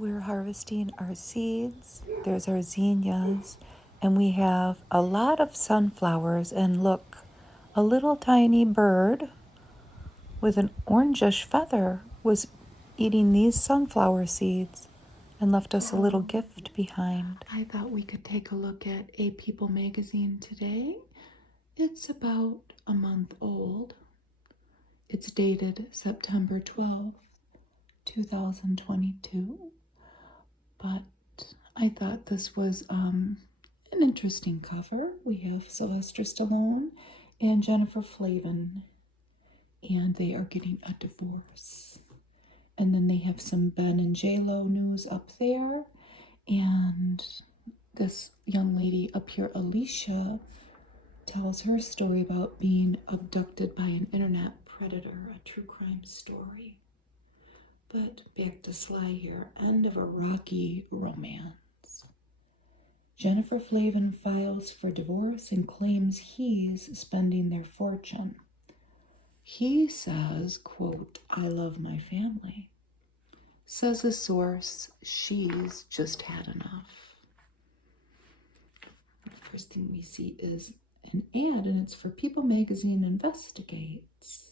We're harvesting our seeds. There's our zinnias, and we have a lot of sunflowers. And look, a little tiny bird with an orangish feather was eating these sunflower seeds and left us a little gift behind. I thought we could take a look at A People magazine today. It's about a month old. It's dated September 12th, 2022. But I thought this was an interesting cover. We have Sylvester Stallone and Jennifer Flavin, and they are getting a divorce. And then they have some Ben and J-Lo news up there, and this young lady up here, Alicia, tells her story about being abducted by an internet predator, a true crime story. But back to Sly here, end of a rocky romance. Jennifer Flavin files for divorce and claims he's spending their fortune. He says, quote, "I love my family." Says a source, she's just had enough. The first thing we see is an ad, and it's for People Magazine Investigates.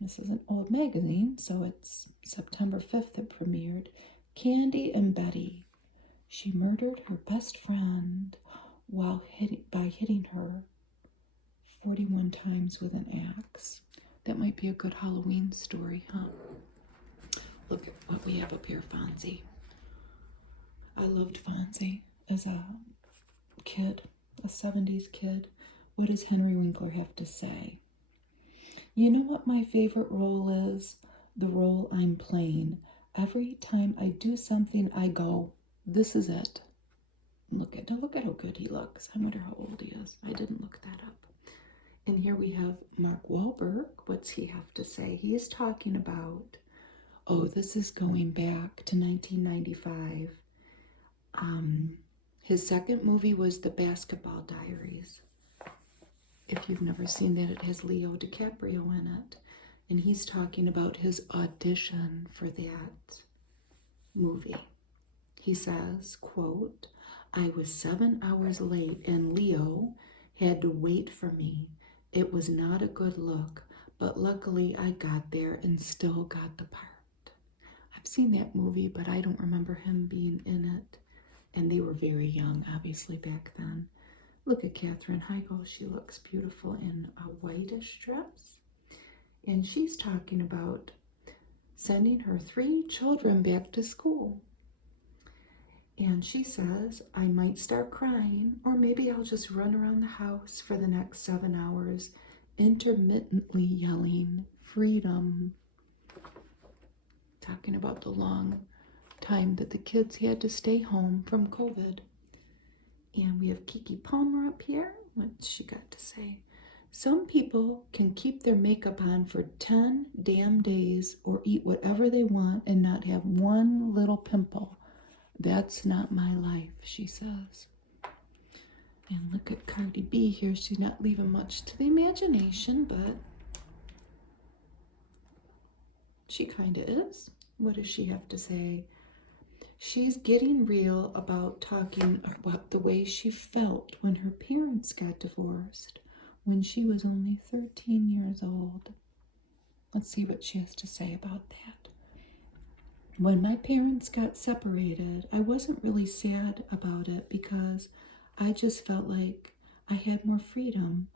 This is an old magazine, so it's September 5th it premiered. Candy and Betty. She murdered her best friend by hitting her 41 times with an axe. That might be a good Halloween story, huh? Look at what we have up here, Fonzie. I loved Fonzie as a kid, a 70s kid. What does Henry Winkler have to say? You know what my favorite role is? The role I'm playing. Every time I do something, I go, this is it. Look at how good he looks. I wonder how old he is. I didn't look that up. And here we have Mark Wahlberg. What's he have to say? He is talking about, this is going back to 1995. His second movie was The Basketball Diaries. If you've never seen that, it has Leo DiCaprio in it. And he's talking about his audition for that movie. He says, quote, "I was 7 hours late and Leo had to wait for me. It was not a good look, but luckily I got there and still got the part." I've seen that movie, but I don't remember him being in it. And they were very young, obviously, back then. Look at Katherine Heigl. She looks beautiful in a whitish dress. And she's talking about sending her 3 children back to school. And she says, "I might start crying, or maybe I'll just run around the house for the next 7 hours, intermittently yelling, 'Freedom.'" Talking about the long time that the kids had to stay home from COVID. And we have Kiki Palmer up here. What's she got to say? "Some people can keep their makeup on for 10 damn days or eat whatever they want and not have one little pimple. That's not my life," she says. And look at Cardi B here. She's not leaving much to the imagination, but she kind of is. What does she have to say? She's getting real about talking about the way she felt when her parents got divorced when she was only 13 years old. Let's see what she has to say about that. "When my parents got separated, I wasn't really sad about it because I just felt like I had more freedom.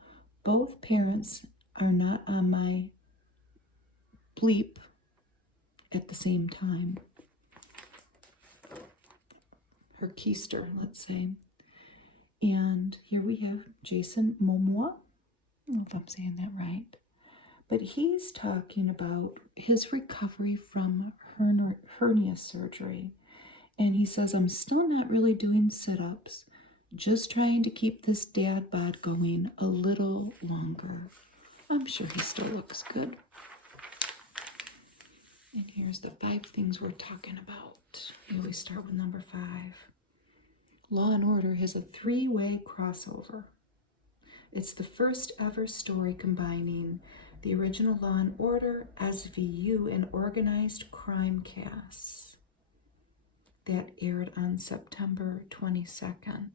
Both parents are not on my bleep at the same time." Her keister, let's say. And here we have Jason Momoa. I don't know if I'm saying that right. But he's talking about his recovery from hernia surgery. And he says, "I'm still not really doing sit-ups, just trying to keep this dad bod going a little longer." I'm sure he still looks good. And here's the 5 things we're talking about. We always start with number 5. Law and Order has a 3-way crossover. It's the first ever story combining the original Law and Order, SVU, and organized crime casts. that aired on September 22nd.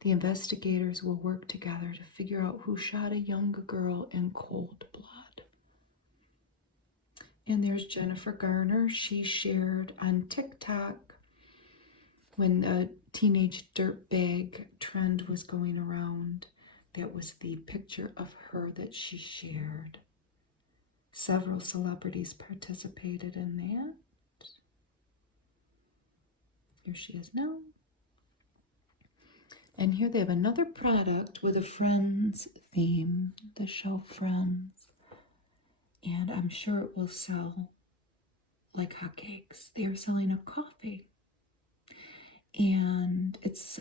The investigators will work together to figure out who shot a young girl in cold blood. And there's Jennifer Garner. She shared on TikTok when the teenage dirtbag trend was going around. That was the picture of her that she shared. Several celebrities participated in that. Here she is now. And here they have another product with a Friends theme, the show Friends. And I'm sure it will sell like hotcakes. They are selling a coffee. And it's,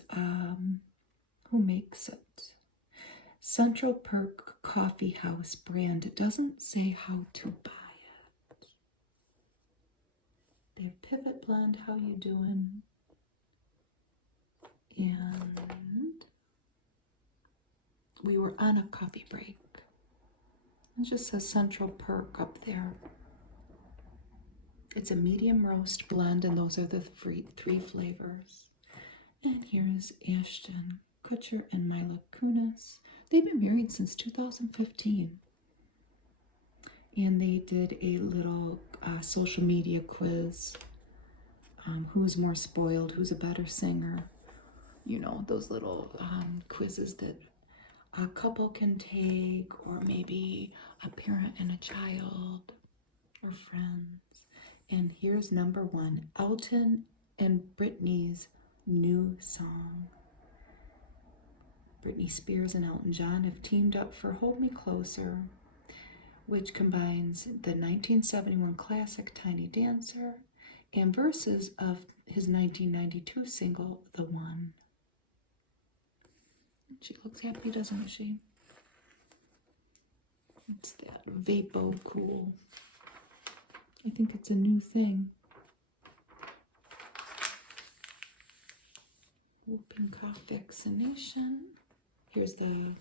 who makes it? Central Perk Coffee House brand. It doesn't say how to buy it. They have Pivot Blend, how you doing? And we were on a coffee break. It just says Central Perk up there. It's a medium roast blend, and those are the three flavors. And here's Ashton Kutcher and Mila Kunis. They've been married since 2015. And they did a little social media quiz. Who's more spoiled? Who's a better singer? You know, those little quizzes that a couple can take, or maybe a parent and a child, or friends. And here's number one, Elton and Britney's new song. Britney Spears and Elton John have teamed up for Hold Me Closer, which combines the 1971 classic Tiny Dancer and verses of his 1992 single, The One. She looks happy, doesn't she? It's that Vapo Cool. I think it's a new thing. Whooping cough vaccination. Here's the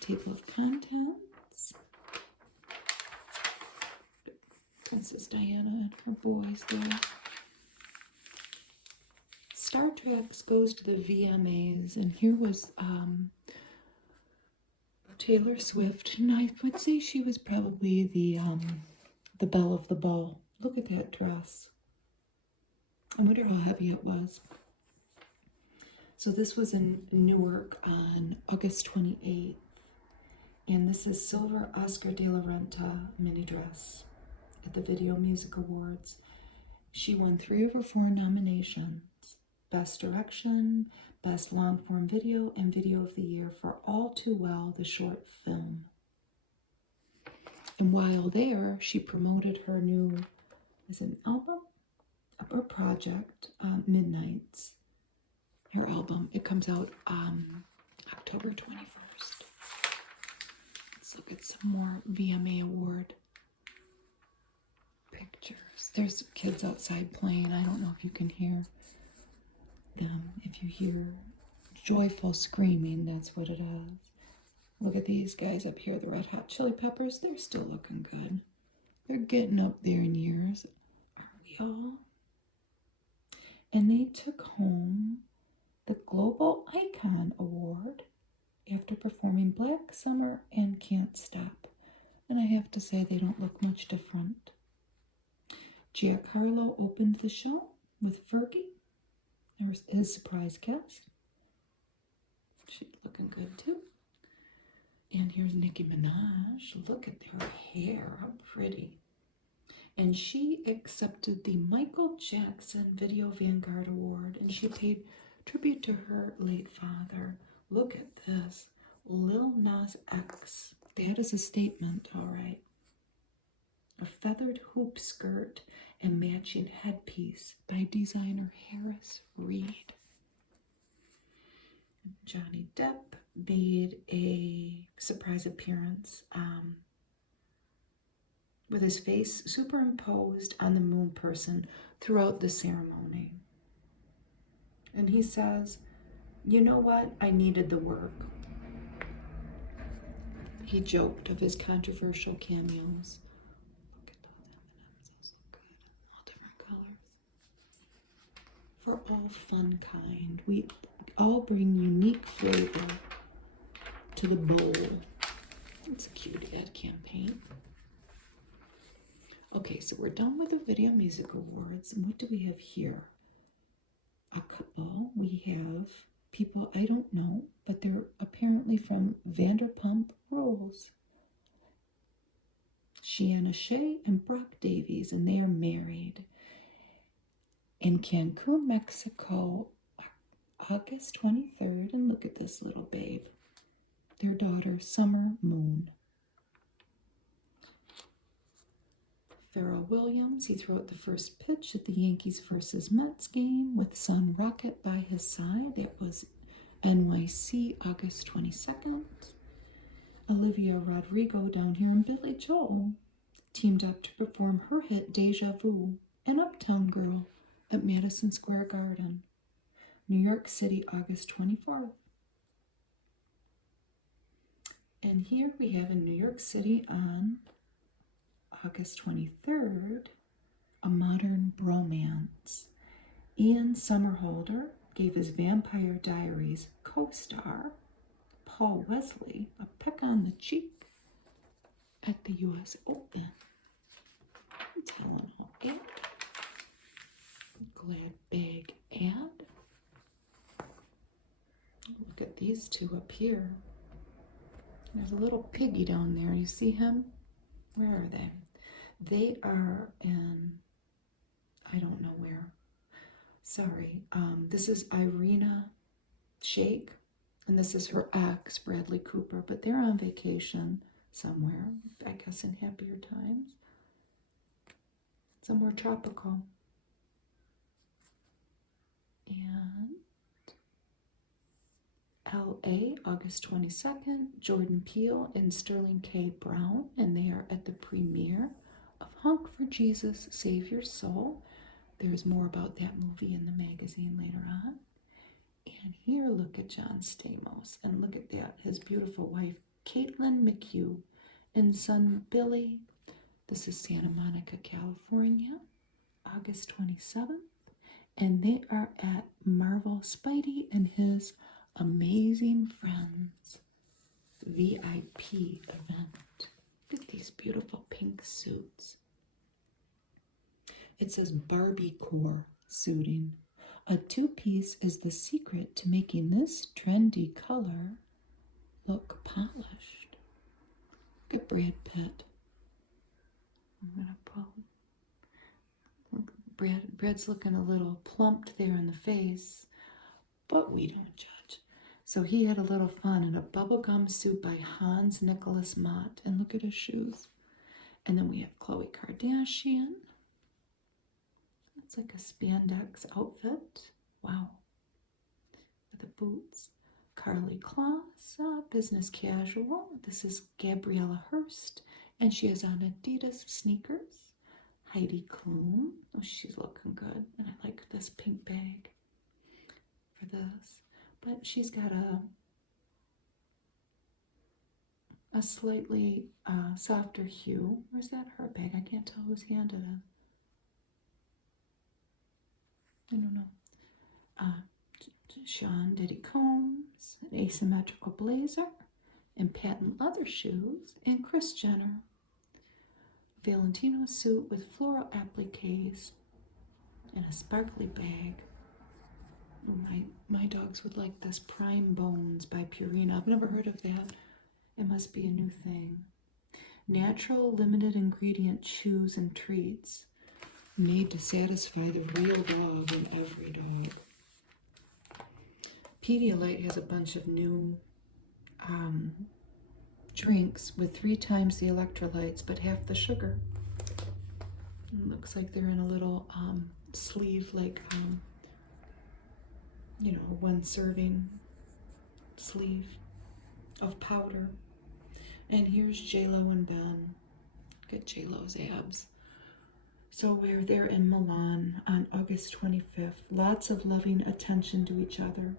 table of contents. Princess Diana and her boys there. Star Trek goes to the VMAs, and here was Taylor Swift, and I would say she was probably the belle of the ball. Look at that dress. I wonder how heavy it was. So this was in Newark on August 28th, and this is Silver Oscar de la Renta mini dress at the Video Music Awards. She won 3 of her 4 nominations. Best Direction, Best Long Form Video, and Video of the Year for All Too Well, the short film. And while there, she promoted her new, is it an album? Or project, Midnights. Her album. It comes out October 21st. Let's look at some more VMA Award pictures. There's kids outside playing. I don't know if you can hear them. If you hear joyful screaming, that's what it is. Look at these guys up here, the Red Hot Chili Peppers. They're still looking good. They're getting up there in years, aren't we all? And they took home the Global Icon Award after performing Black Summer and Can't Stop. And I have to say, they don't look much different. Jack Harlow opened the show with Fergie. There's his surprise guest. She's looking good too. And here's Nicki Minaj. Look at her hair, how pretty. And she accepted the Michael Jackson Video Vanguard Award, and she paid tribute to her late father. Look at this. Lil Nas X. That is a statement, all right. A feathered hoop skirt and matching headpiece by designer Harris Reed. Johnny Depp made a surprise appearance with his face superimposed on the moon person throughout the ceremony. And he says, you know what? I needed the work. He joked of his controversial cameos. Look at those M&Ms, those look good. All different colors. for all fun kind. We all bring unique flavor to the bowl. It's a cute ad campaign. Okay, so we're done with the Video Music Awards. And what do we have here? A couple. We have people I don't know, but they're apparently from Vanderpump Rules. Shiana Shea and Brock Davies, and they are married. In Cancun, Mexico, August 23rd, and look at this little babe. Their daughter, Summer Moon. Pharrell Williams, he threw out the first pitch at the Yankees versus Mets game with son Rocket by his side. That was NYC, August 22nd. Olivia Rodrigo down here in Billy Joel teamed up to perform her hit Deja Vu and Uptown Girl at Madison Square Garden, New York City, August 24th. And here we have in New York City on August 23rd, A Modern Bromance. Ian Somerhalder gave his Vampire Diaries co-star, Paul Wesley, a peck on the cheek at the U.S. Open. Tylenol ad. Glad bag ad. Look at these two up here. There's a little piggy down there. You see him? Where are they? They are in, I don't know where. Sorry. This is Irina Shayk, and this is her ex, Bradley Cooper, but they're on vacation somewhere, I guess in happier times. Somewhere tropical. And LA, August 22nd, Jordan Peele and Sterling K. Brown, and they are at the premiere of Honk for Jesus, Save Your Soul. There's more about that movie in the magazine later on. And here, look at John Stamos, and look at that, his beautiful wife, Caitlin McHugh, and son Billy. This is Santa Monica, California, August 27th. And they are at Marvel Spidey and his Amazing Friends VIP event. Look at these beautiful pink suits. It says Barbie Core suiting. A two-piece is the secret to making this trendy color look polished. Look at Brad Pitt. I'm gonna pull. Brad's looking a little plumped there in the face, but we don't judge. So he had a little fun in a bubblegum suit by Hans Nicholas Mott. And look at his shoes. And then we have Khloe Kardashian. It's like a spandex outfit. Wow. With the boots. Carly Kloss, business casual. This is Gabriella Hurst. And she has on Adidas sneakers. Heidi Klum. Oh, she's looking good. And I like this pink bag for this. But she's got a slightly softer hue. Where's that her bag? I can't tell whose hand it is. I don't know. Sean Diddy Combs, an asymmetrical blazer, and patent leather shoes, and Kris Jenner. Valentino suit with floral appliques and a sparkly bag. My dogs would like this Prime Bones by Purina. I've never heard of that. It must be a new thing. Natural limited ingredient chews and treats made to satisfy the real dog in every dog. Pedialyte has a bunch of new drinks with 3 times the electrolytes but half the sugar. It looks like they're in a little sleeve, like one serving sleeve of powder. And here's J-Lo and Ben. Look at J-Lo's abs. So we're there in Milan on August 25th. Lots of loving attention to each other,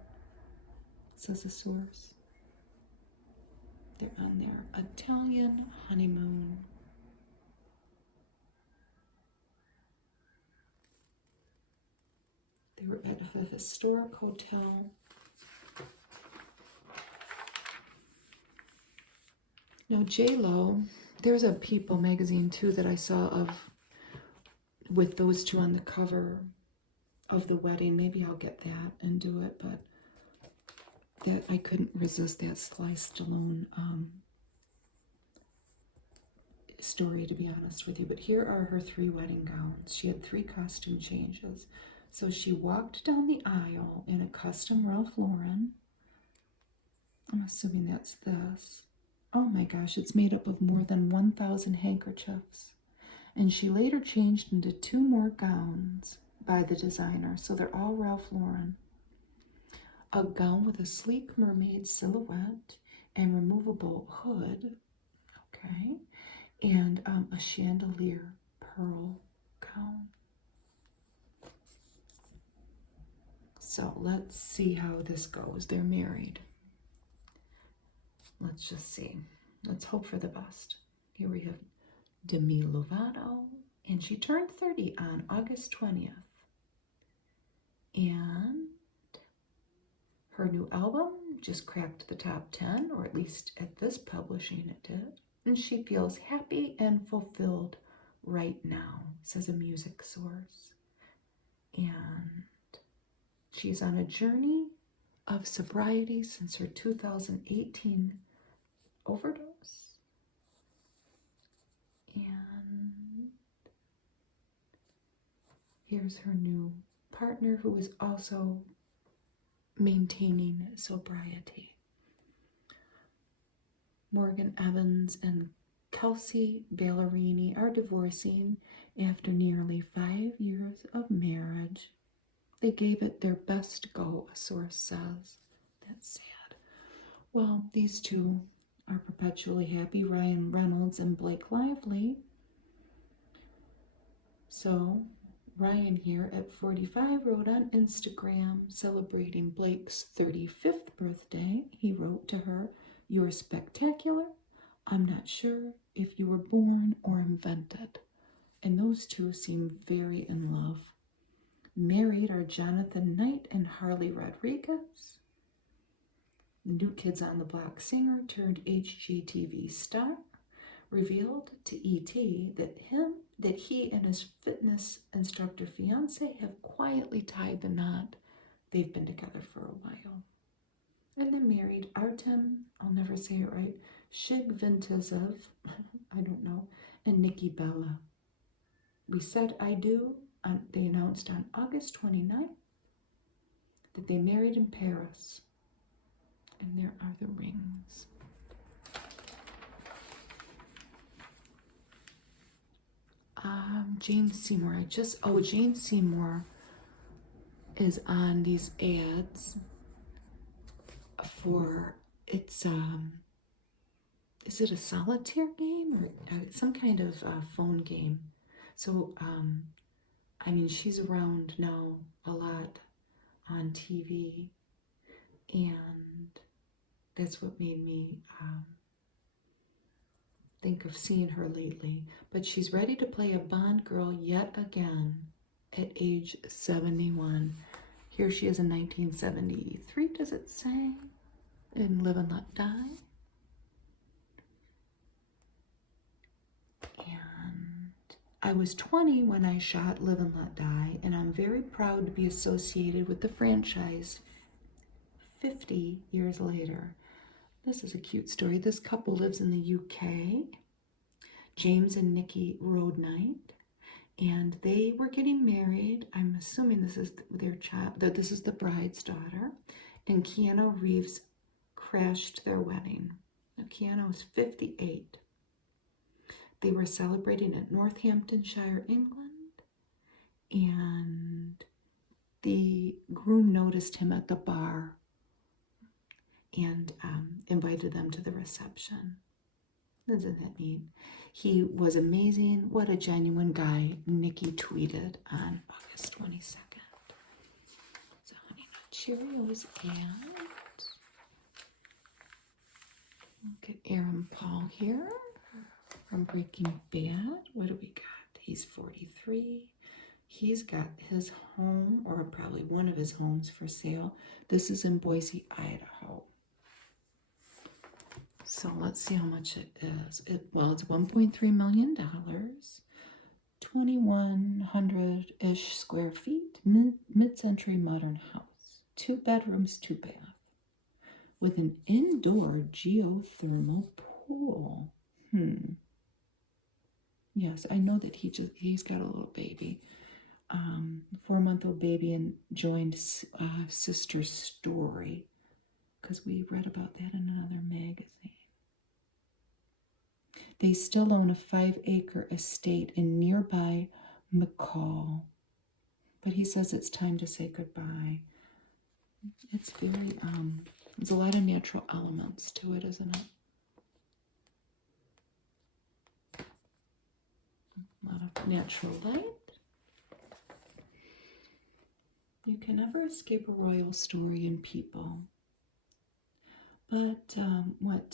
says the source. They're on their Italian honeymoon. They're were at a historic hotel. Now, J-Lo, there's a People magazine too that I saw of with those two on the cover of the wedding. Maybe I'll get that and do it, but that I couldn't resist that Sly Stallone story, to be honest with you. But here are her 3 wedding gowns. She had 3 costume changes. So she walked down the aisle in a custom Ralph Lauren. I'm assuming that's this. Oh my gosh, it's made up of more than 1,000 handkerchiefs. And she later changed into 2 more gowns by the designer, so they're all Ralph Lauren. A gown with a sleek mermaid silhouette and removable hood, okay, and a chandelier pearl gown. So let's see how this goes. They're married. Let's just see. Let's hope for the best. Here we have Demi Lovato, and she turned 30 on August 20th. And her new album just cracked the top 10, or at least at this publishing it did. And she feels happy and fulfilled right now, says a music source. And she's on a journey of sobriety since her 2018 overdose. And here's her new partner who is also maintaining sobriety. Morgan Evans and Kelsey Ballerini are divorcing after nearly 5 years of marriage. They gave it their best go, a source says. That's sad. Well, these two are perpetually happy, Ryan Reynolds and Blake Lively. So, Ryan here at 45 wrote on Instagram, celebrating Blake's 35th birthday. He wrote to her, "You're spectacular. I'm not sure if you were born or invented." And those two seem very in love. Married are Jonathan Knight and Harley Rodriguez. The New Kids on the Block singer turned HGTV star revealed to ET that he and his fitness instructor fiance have quietly tied the knot. They've been together for a while. And then married Artem, I'll never say it right, Shigvintsev, I don't know, and Nikki Bella. We said I do. They announced on August 29th that they married in Paris. And there are the rings. Jane Seymour. Jane Seymour is on these ads for, is it a solitaire game or some kind of phone game? So, she's around now a lot on TV, and that's what made me think of seeing her lately. But she's ready to play a Bond girl yet again at age 71. Here she is in 1973, does it say? In Live and Let Die. And I was 20 when I shot Live and Let Die, and I'm very proud to be associated with the franchise 50 years later. This is a cute story. This couple lives in the UK, James and Nikki Roadnight, and they were getting married. I'm assuming this is their child, that this is the bride's daughter, and Keanu Reeves crashed their wedding. Now, Keanu is 58. They were celebrating at Northamptonshire, England, and the groom noticed him at the bar and invited them to the reception. Isn't that neat? He was amazing. What a genuine guy, Nikki tweeted on August 22nd. So Honey Nut Cheerios and look at Aaron Paul here from Breaking Bad. What do we got? He's 43. He's got his home, or probably one of his homes, for sale. This is in Boise, Idaho. So let's see how much it is. It's $1.3 million, 2,100-ish square feet, mid-century modern house, 2 bedrooms, 2 bath, with an indoor geothermal pool. Yes, I know that he's got a little baby, 4-month-old baby, and joined Sister's Story because we read about that in another magazine. They still own a 5-acre estate in nearby McCall, but he says it's time to say goodbye. It's very, there's a lot of natural elements to it, isn't it? A lot of natural light. You can never escape a royal story in people. But what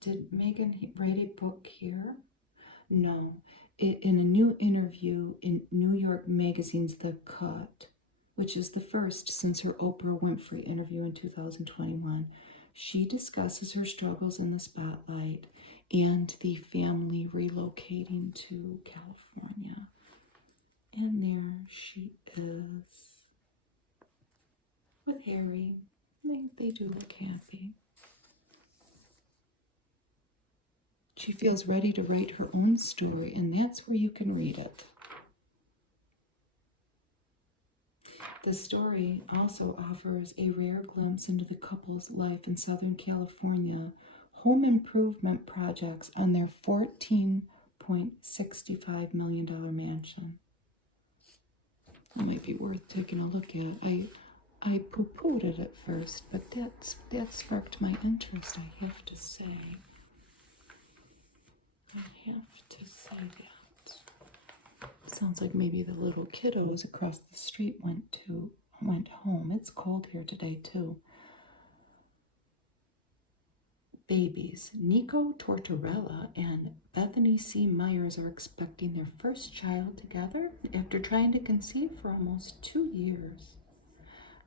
did Meghan write a book here? No. In a new interview in New York Magazine's The Cut, which is the first since her Oprah Winfrey interview in 2021, she discusses her struggles in the spotlight and the family relocating to California. And there she is with Harry. They do look happy. She feels ready to write her own story, and that's where you can read it. The story also offers a rare glimpse into the couple's life in Southern California home improvement projects on their $14.65 million mansion. It might be worth taking a look at. I poo-pooed it at first, but that sparked my interest, I have to say. That. Sounds like maybe the little kiddos across the street went home. It's cold here today, too. Babies. Nico Tortorella and Bethany C. Myers are expecting their first child together after trying to conceive for almost 2 years.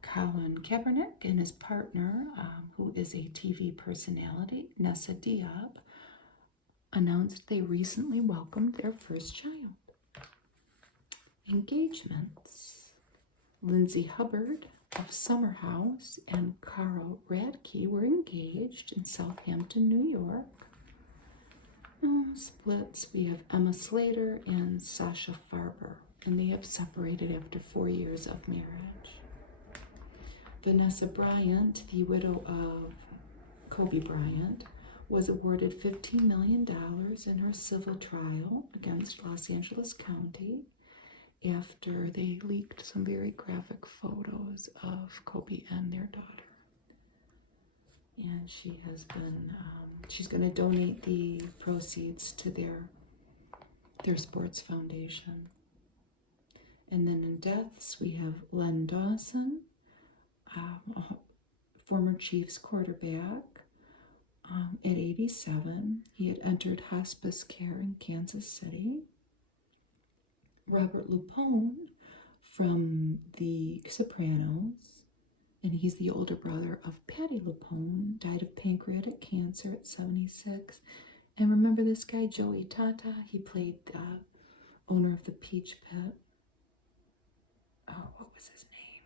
Colin Kaepernick and his partner, who is a TV personality, Nessa Diab, announced they recently welcomed their first child. Engagements. Lindsay Hubbard of Summer House and Carl Radke were engaged in Southampton, New York. Splits, we have Emma Slater and Sasha Farber, and they have separated after 4 years of marriage. Vanessa Bryant, the widow of Kobe Bryant, was awarded $15 million in her civil trial against Los Angeles County after they leaked some very graphic photos of Kobe and their daughter. And she has been, she's going to donate the proceeds to their sports foundation. And then in deaths, we have Len Dawson, a former Chiefs quarterback. At 87, he had entered hospice care in Kansas City. Robert Lupone from The Sopranos, and he's the older brother of Patty Lupone, died of pancreatic cancer at 76. And remember this guy, Joey Tata? He played the owner of the Peach Pit. Oh, what was his name?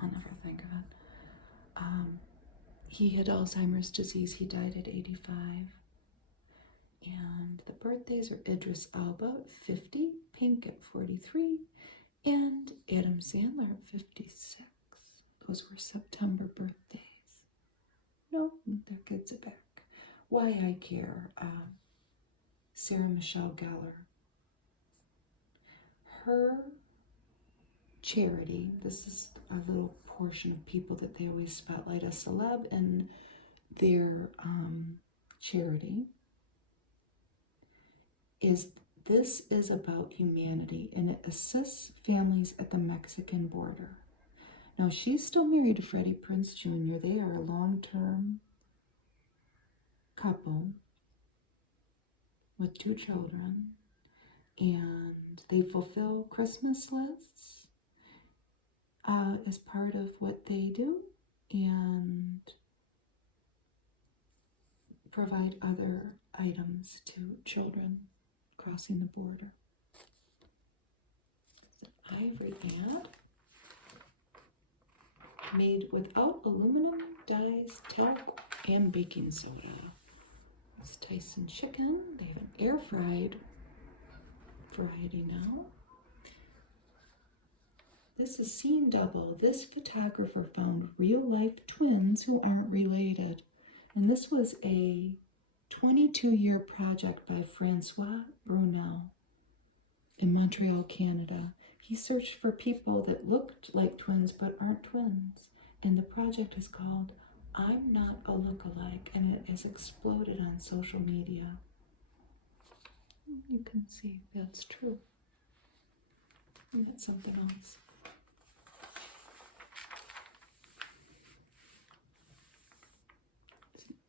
I'll never think of it. He had Alzheimer's disease. He died at 85. And the birthdays are Idris Elba at 50, Pink at 43, and Adam Sandler at 56. Those were September birthdays. No, their kids are back. Why I Care, Sarah Michelle Gellar. Her charity, this is a little portion of people that they always spotlight, a celeb and their charity, this is about humanity, and it assists families at the Mexican border. Now, she's still married to Freddie Prinze Jr. They are a long-term couple with 2 children. and they fulfill Christmas lists as part of what they do, and provide other items to children crossing the border. It's an ivory ad made without aluminum, dyes, talc, and baking soda. It's Tyson chicken. They have an air fried variety now. This is Scene Double. This photographer found real-life twins who aren't related. And this was a 22-year project by Francois Brunel in Montreal, Canada. He searched for people that looked like twins but aren't twins. And the project is called I'm Not a Lookalike, and it has exploded on social media. You can see that's true. And that's something else.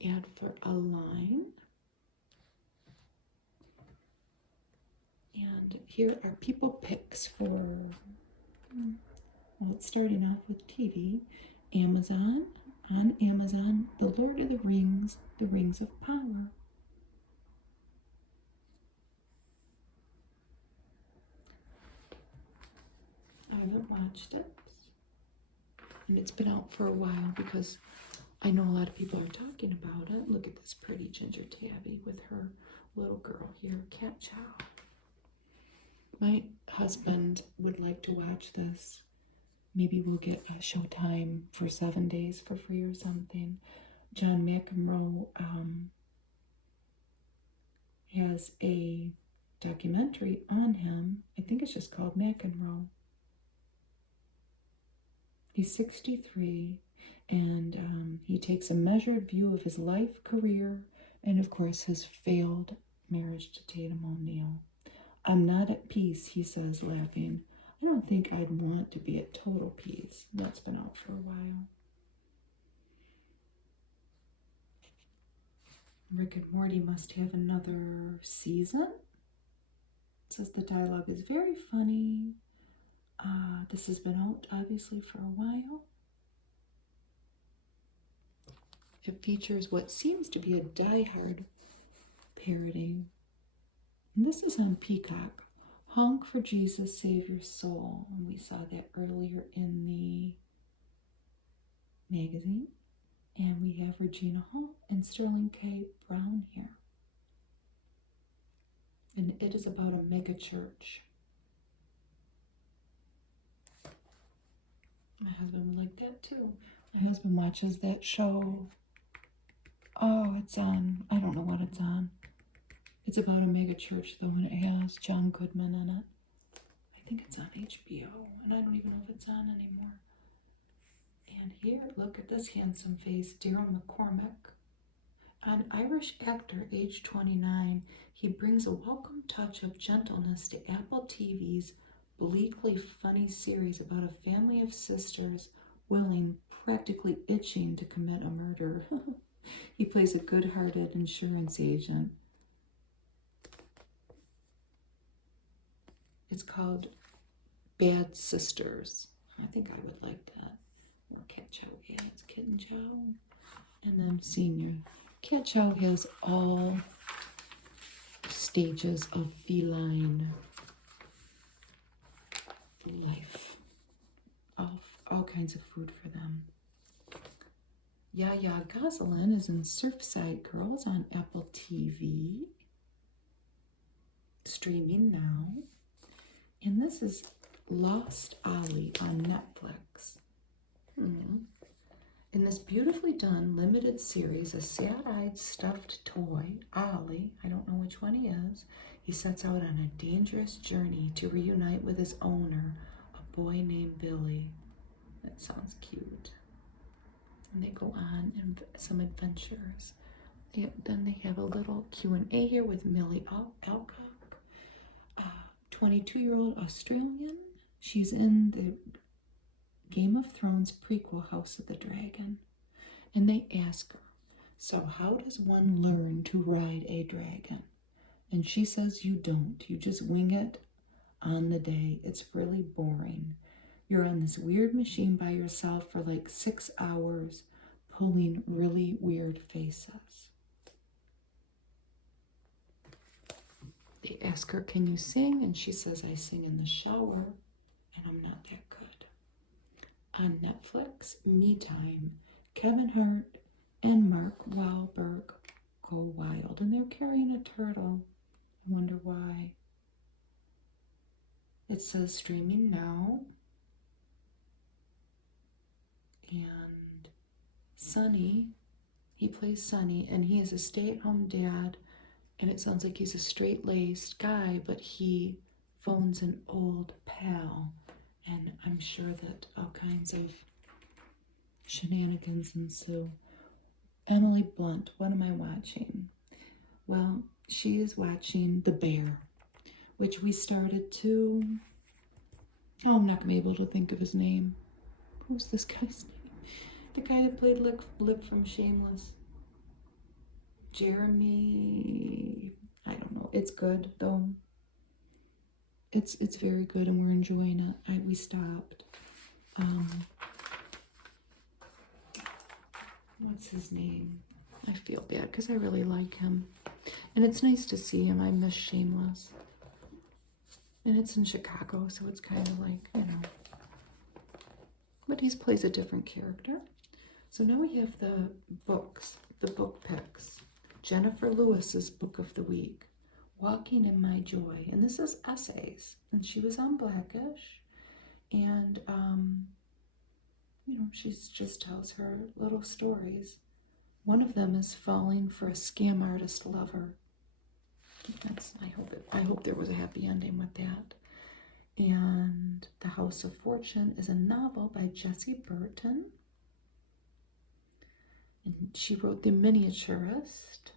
Ad for a line. And here are people picks for, well, it's starting off with TV. Amazon, on Amazon, The Lord of the Rings of Power. I haven't watched it, and it's been out for a while because I know a lot of people are talking about it. Look at this pretty ginger tabby with her little girl here, Cat Chow. My husband would like to watch this. Maybe we'll get a Showtime for 7 days for free or something. John McEnroe has a documentary on him. I think it's just called McEnroe. He's 63, and he takes a measured view of his life, career, and of course his failed marriage to Tatum O'Neal. I'm not at peace, he says, laughing. I don't think I'd want to be at total peace. That's been out for a while. Rick and Morty must have another season. It says the dialogue is very funny. This has been out, obviously, for a while. It features what seems to be a Die-Hard parody. And this is on Peacock. Honk for Jesus, Save Your Soul. And we saw that earlier in the magazine. And we have Regina Hall and Sterling K. Brown here. And it is about a mega church. My husband would like that too. My husband watches that show. Oh, it's on. I don't know what it's on. It's about a mega church though, and it has John Goodman in it. I think it's on HBO, and I don't even know if it's on anymore. And here, look at this handsome face, Daryl McCormick. An Irish actor, age 29, he brings a welcome touch of gentleness to Apple TV's bleakly funny series about a family of sisters willing, practically itching to commit a murder. He plays a good-hearted insurance agent. It's called Bad Sisters. I think I would like that. Or Cat Chow ads, Kitten Chow. And then Senior. Cat Chow has all stages of feline life. All kinds of food for them. Yaya Gosselin is in Surfside Girls on Apple TV. Streaming now. And this is Lost Ollie on Netflix. In this beautifully done limited series, a sad-eyed stuffed toy, Ollie, I don't know which one he is, he sets out on a dangerous journey to reunite with his owner, a boy named Billy. That sounds cute. And they go on some adventures. Then they have a little Q&A here with Millie Alcock, 22-year-old Australian. She's in the Game of Thrones prequel House of the Dragon. And they ask her, so how does one learn to ride a dragon? And she says you don't. You just wing it on the day. It's really boring. You're on this weird machine by yourself for like 6 hours, pulling really weird faces. They ask her, can you sing? And she says, I sing in the shower, and I'm not that good. On Netflix, Me Time, Kevin Hart and Mark Wahlberg go wild, and they're carrying a turtle. I wonder why. It says streaming now. And Sonny, he plays Sonny, and he is a stay-at-home dad, and it sounds like he's a straight-laced guy, but he phones an old pal, and I'm sure that all kinds of shenanigans ensue. Emily Blunt, what am I watching? Well, she is watching The Bear, which we started to... Oh, I'm not going to be able to think of his name. Who's this guy's name? The guy that played Lip from Shameless. Jeremy... I don't know. It's good, though. It's very good, and we're enjoying it. We stopped. What's his name? I feel bad because I really like him. And it's nice to see him. I miss Shameless. And it's in Chicago, so it's kind of like, you know. But he plays a different character. So now we have the books, the book picks. Jennifer Lewis's book of the week, Walking in My Joy. And this is essays. And she was on Blackish. And, you know, she just tells her little stories. One of them is falling for a scam artist lover. I hope there was a happy ending with that. And The House of Fortune is a novel by Jessie Burton. And she wrote The Miniaturist.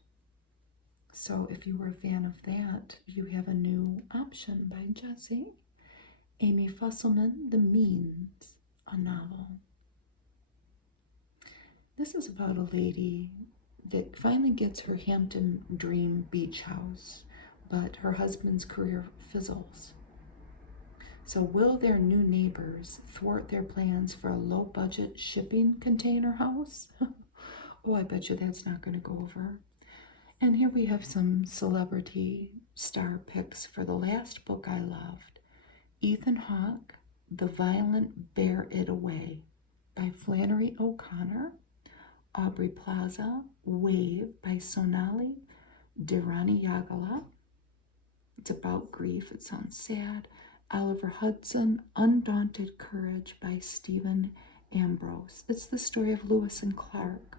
So if you were a fan of that, you have a new option by Jessie. Amy Fusselman, The Means, a novel. This is about a lady that finally gets her Hampton dream beach house, but her husband's career fizzles. So will their new neighbors thwart their plans for a low-budget shipping container house? Oh, I bet you that's not going to go over. And here we have some celebrity star picks for the last book I loved. Ethan Hawke, The Violent Bear It Away by Flannery O'Connor. Aubrey Plaza, Wave by Sonali Dhiraniyagala. It's about grief. It sounds sad. Oliver Hudson, Undaunted Courage by Stephen Ambrose. It's the story of Lewis and Clark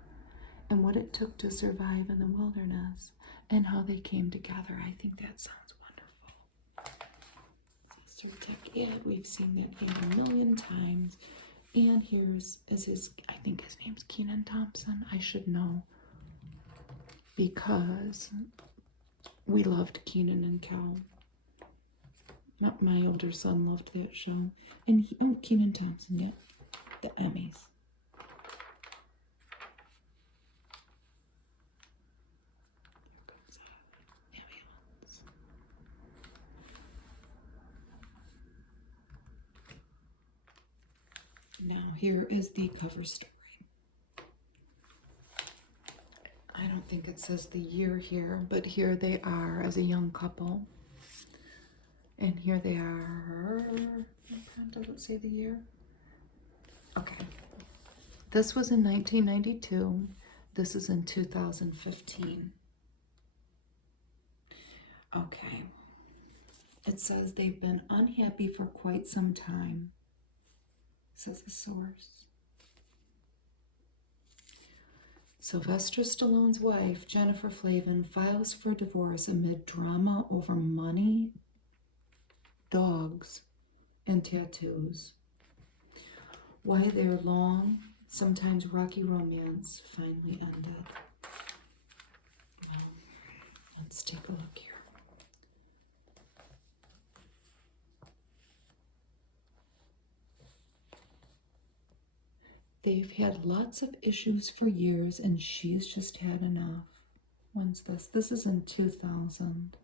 and what it took to survive in the wilderness and how they came together. I think that sounds wonderful. Surtech ad. We've seen that ad a million times. And here's I think his name's Kenan Thompson. I should know because we loved Kenan and Kel. My older son loved that show. And Kenan Thompson, yeah, the Emmys. Now here is the cover story. I don't think it says the year here, but here they are as a young couple. And here they are. Does it say the year? Okay. This was in 1992. This is in 2015. Okay. It says they've been unhappy for quite some time, says the source. Sylvester Stallone's wife, Jennifer Flavin, files for divorce amid drama over money, dogs, and tattoos. Why their long, sometimes rocky romance finally ended. Well, let's take a look here. They've had lots of issues for years, and she's just had enough. When's this? This is in 2000.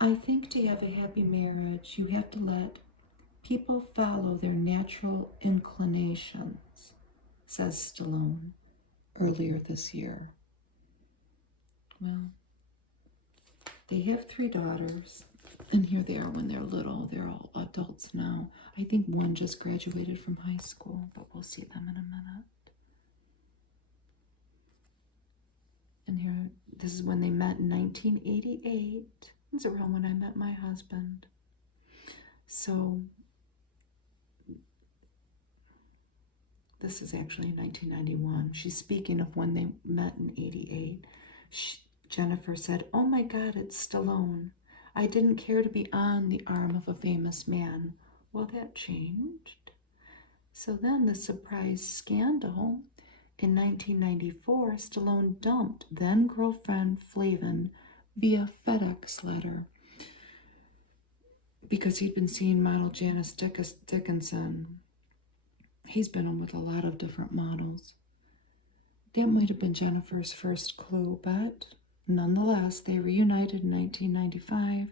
I think to have a happy marriage, you have to let people follow their natural inclinations, says Stallone earlier this year. Well, they have 3 daughters, and here they are when they're little. They're all adults now. I think one just graduated from high school, but we'll see them in a minute. And here, this is when they met in 1988. It's around when I met my husband. So, this is actually 1991. She's speaking of when they met in 88. Jennifer said, "Oh my God, it's Stallone. I didn't care to be on the arm of a famous man." Well, that changed. So then the surprise scandal. In 1994, Stallone dumped then-girlfriend Flavin via FedEx letter because he'd been seeing model Janice Dickinson. He's been on with a lot of different models. That might have been Jennifer's first clue, but nonetheless, they reunited in 1995,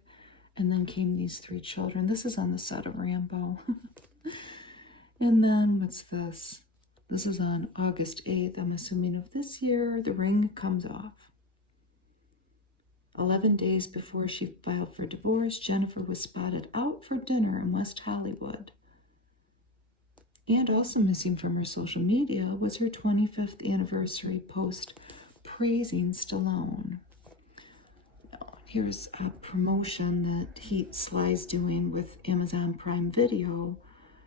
and then came these 3 children. This is on the set of Rambo. And then, what's this? This is on August 8th, I'm assuming of this year. The ring comes off. 11 days before she filed for divorce, Jennifer was spotted out for dinner in West Hollywood. And also missing from her social media was her 25th anniversary post praising Stallone. Here's a promotion that Sly's doing with Amazon Prime Video.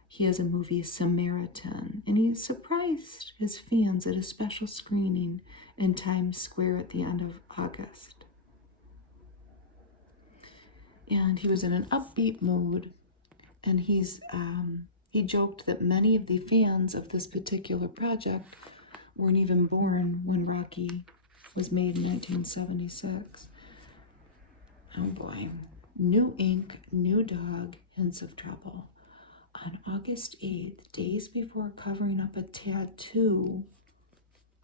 He has a movie, Samaritan, and he surprised his fans at a special screening in Times Square at the end of August. And he was in an upbeat mood, and he joked that many of the fans of this particular project weren't even born when Rocky was made in 1976. Oh boy. New ink, new dog, hints of trouble. On August 8th, days before covering up a tattoo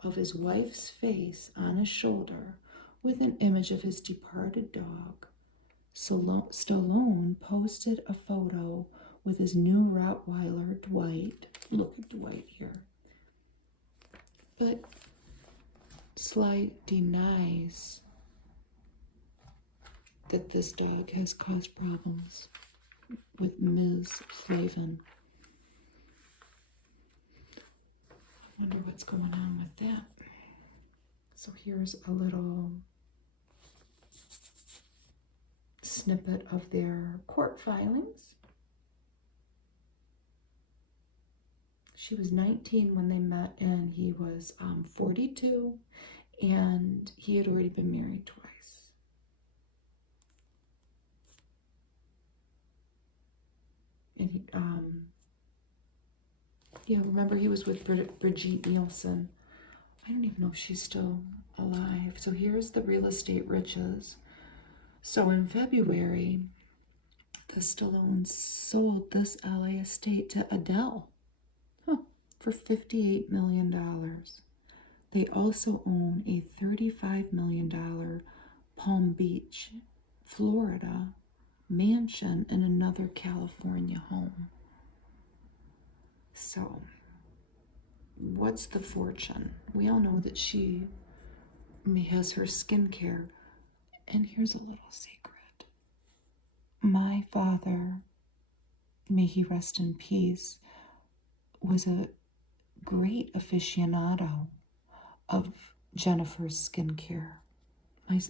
of his wife's face on his shoulder with an image of his departed dog, Stallone posted a photo with his new Rottweiler, Dwight. Look at Dwight here. But Sly denies that this dog has caused problems with Ms. Flavin. I wonder what's going on with that. So here's a little snippet of their court filings. She was 19 when they met, and he was 42, and he had already been married twice. And he, remember he was with Brigitte Nielsen. I don't even know if she's still alive. So here's the real estate riches. So in February, the Stallones sold this LA estate to Adele for $58 million. They also own a $35 million Palm Beach, Florida mansion and another California home. So, what's the fortune? We all know that she has her skincare. And here's a little secret. My father, may he rest in peace, was a great aficionado of Jennifer's skincare.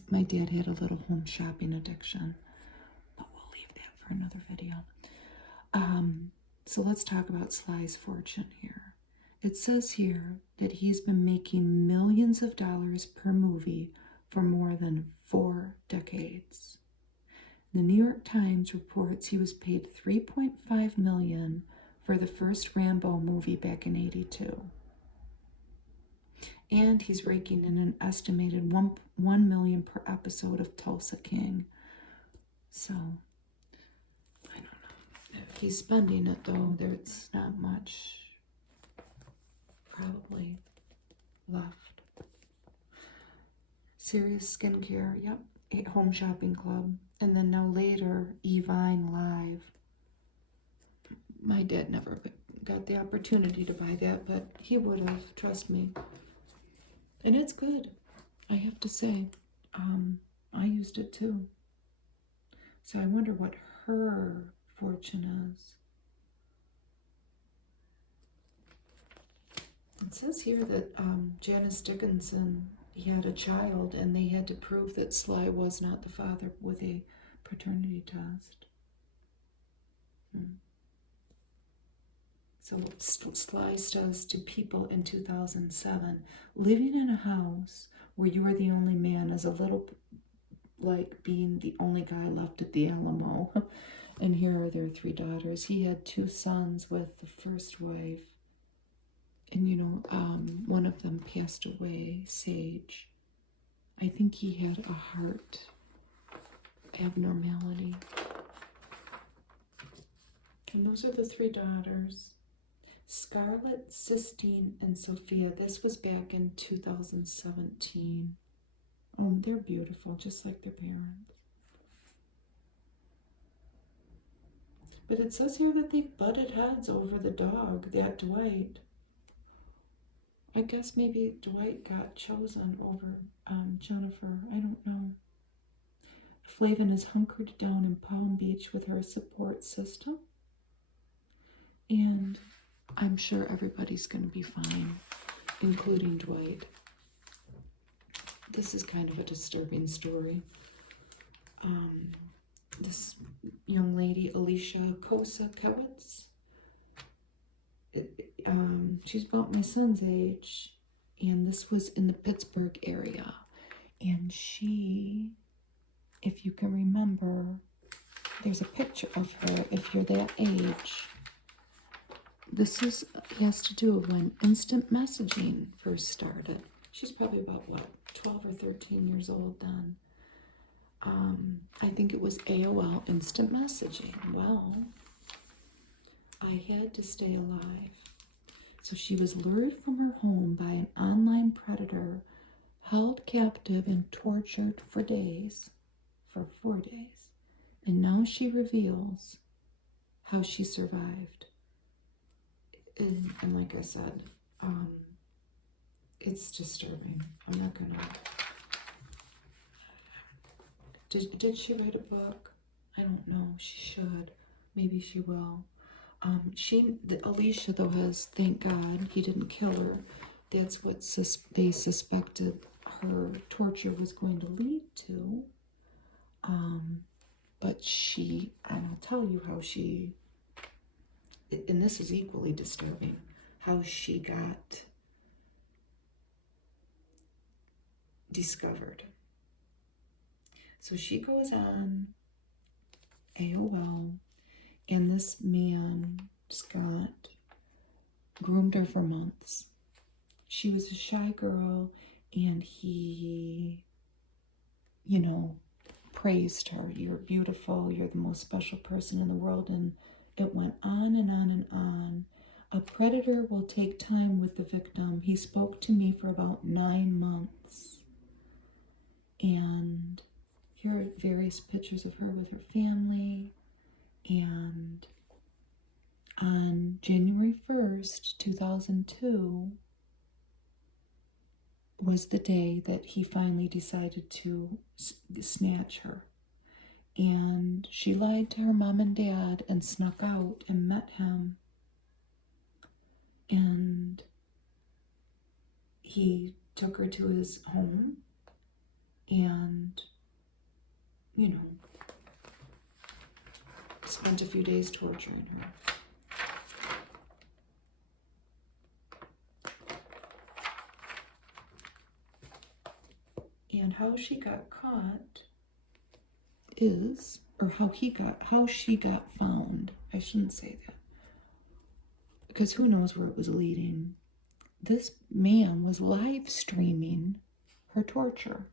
My dad had a little home shopping addiction, but we'll leave that for another video. So let's talk about Sly's fortune here. It says here that he's been making millions of dollars per movie for more than 4 decades. The New York Times reports he was paid $3.5 million for the first Rambo movie back in '82. And he's raking in an estimated $1 million per episode of Tulsa King. So, I don't know. If he's spending it, though, there's not much probably left. Serious Skincare, yep. Home Shopping Club. And then now later, Evine Live. My dad never got the opportunity to buy that, but he would have, trust me. And it's good, I have to say. I used it too. So I wonder what her fortune is. It says here that Janice Dickinson, he had a child, and they had to prove that Sly was not the father with a paternity test. So what Sly says to people in 2007, living in a house where you are the only man is a little like being the only guy left at the Alamo. And here are their 3 daughters. He had 2 sons with the first wife. And one of them passed away, Sage. I think he had a heart abnormality. And those are the 3 daughters. Scarlett, Sistine, and Sophia. This was back in 2017. Oh, they're beautiful, just like their parents. But it says here that they've butted heads over the dog, that Dwight. I guess maybe Dwight got chosen over Jennifer. I don't know. Flavin is hunkered down in Palm Beach with her support system. And I'm sure everybody's going to be fine, including Dwight. This is kind of a disturbing story. This young lady, Alicia Kosakowicz, she's about my son's age, and this was in the Pittsburgh area. And she, if you can remember, there's a picture of her if you're that age. This has to do with when instant messaging first started. She's probably about, 12 or 13 years old then. I think it was AOL instant messaging. Well, I had to stay alive. So she was lured from her home by an online predator, held captive and tortured for 4 days. And now she reveals how she survived. And like I said, it's disturbing. I'm not gonna. Did she write a book? I don't know. She should. Maybe she will. Alicia though has, thank God, he didn't kill her. That's what they suspected her torture was going to lead to. But I'll tell you how and this is equally disturbing, how she got discovered. So she goes on AOL, and this man, Scott, groomed her for months. She was a shy girl, and he, praised her. You're beautiful. You're the most special person in the world. And it went on and on and on. A predator will take time with the victim. He spoke to me for about 9 months. And here are various pictures of her with her family. And on January 1st, 2002, was the day that he finally decided to snatch her. And she lied to her mom and dad and snuck out and met him. And he took her to his home and, spent a few days torturing her. And how she got caught is, or how she got found. I shouldn't say that, because who knows where it was leading. This man was live streaming her torture,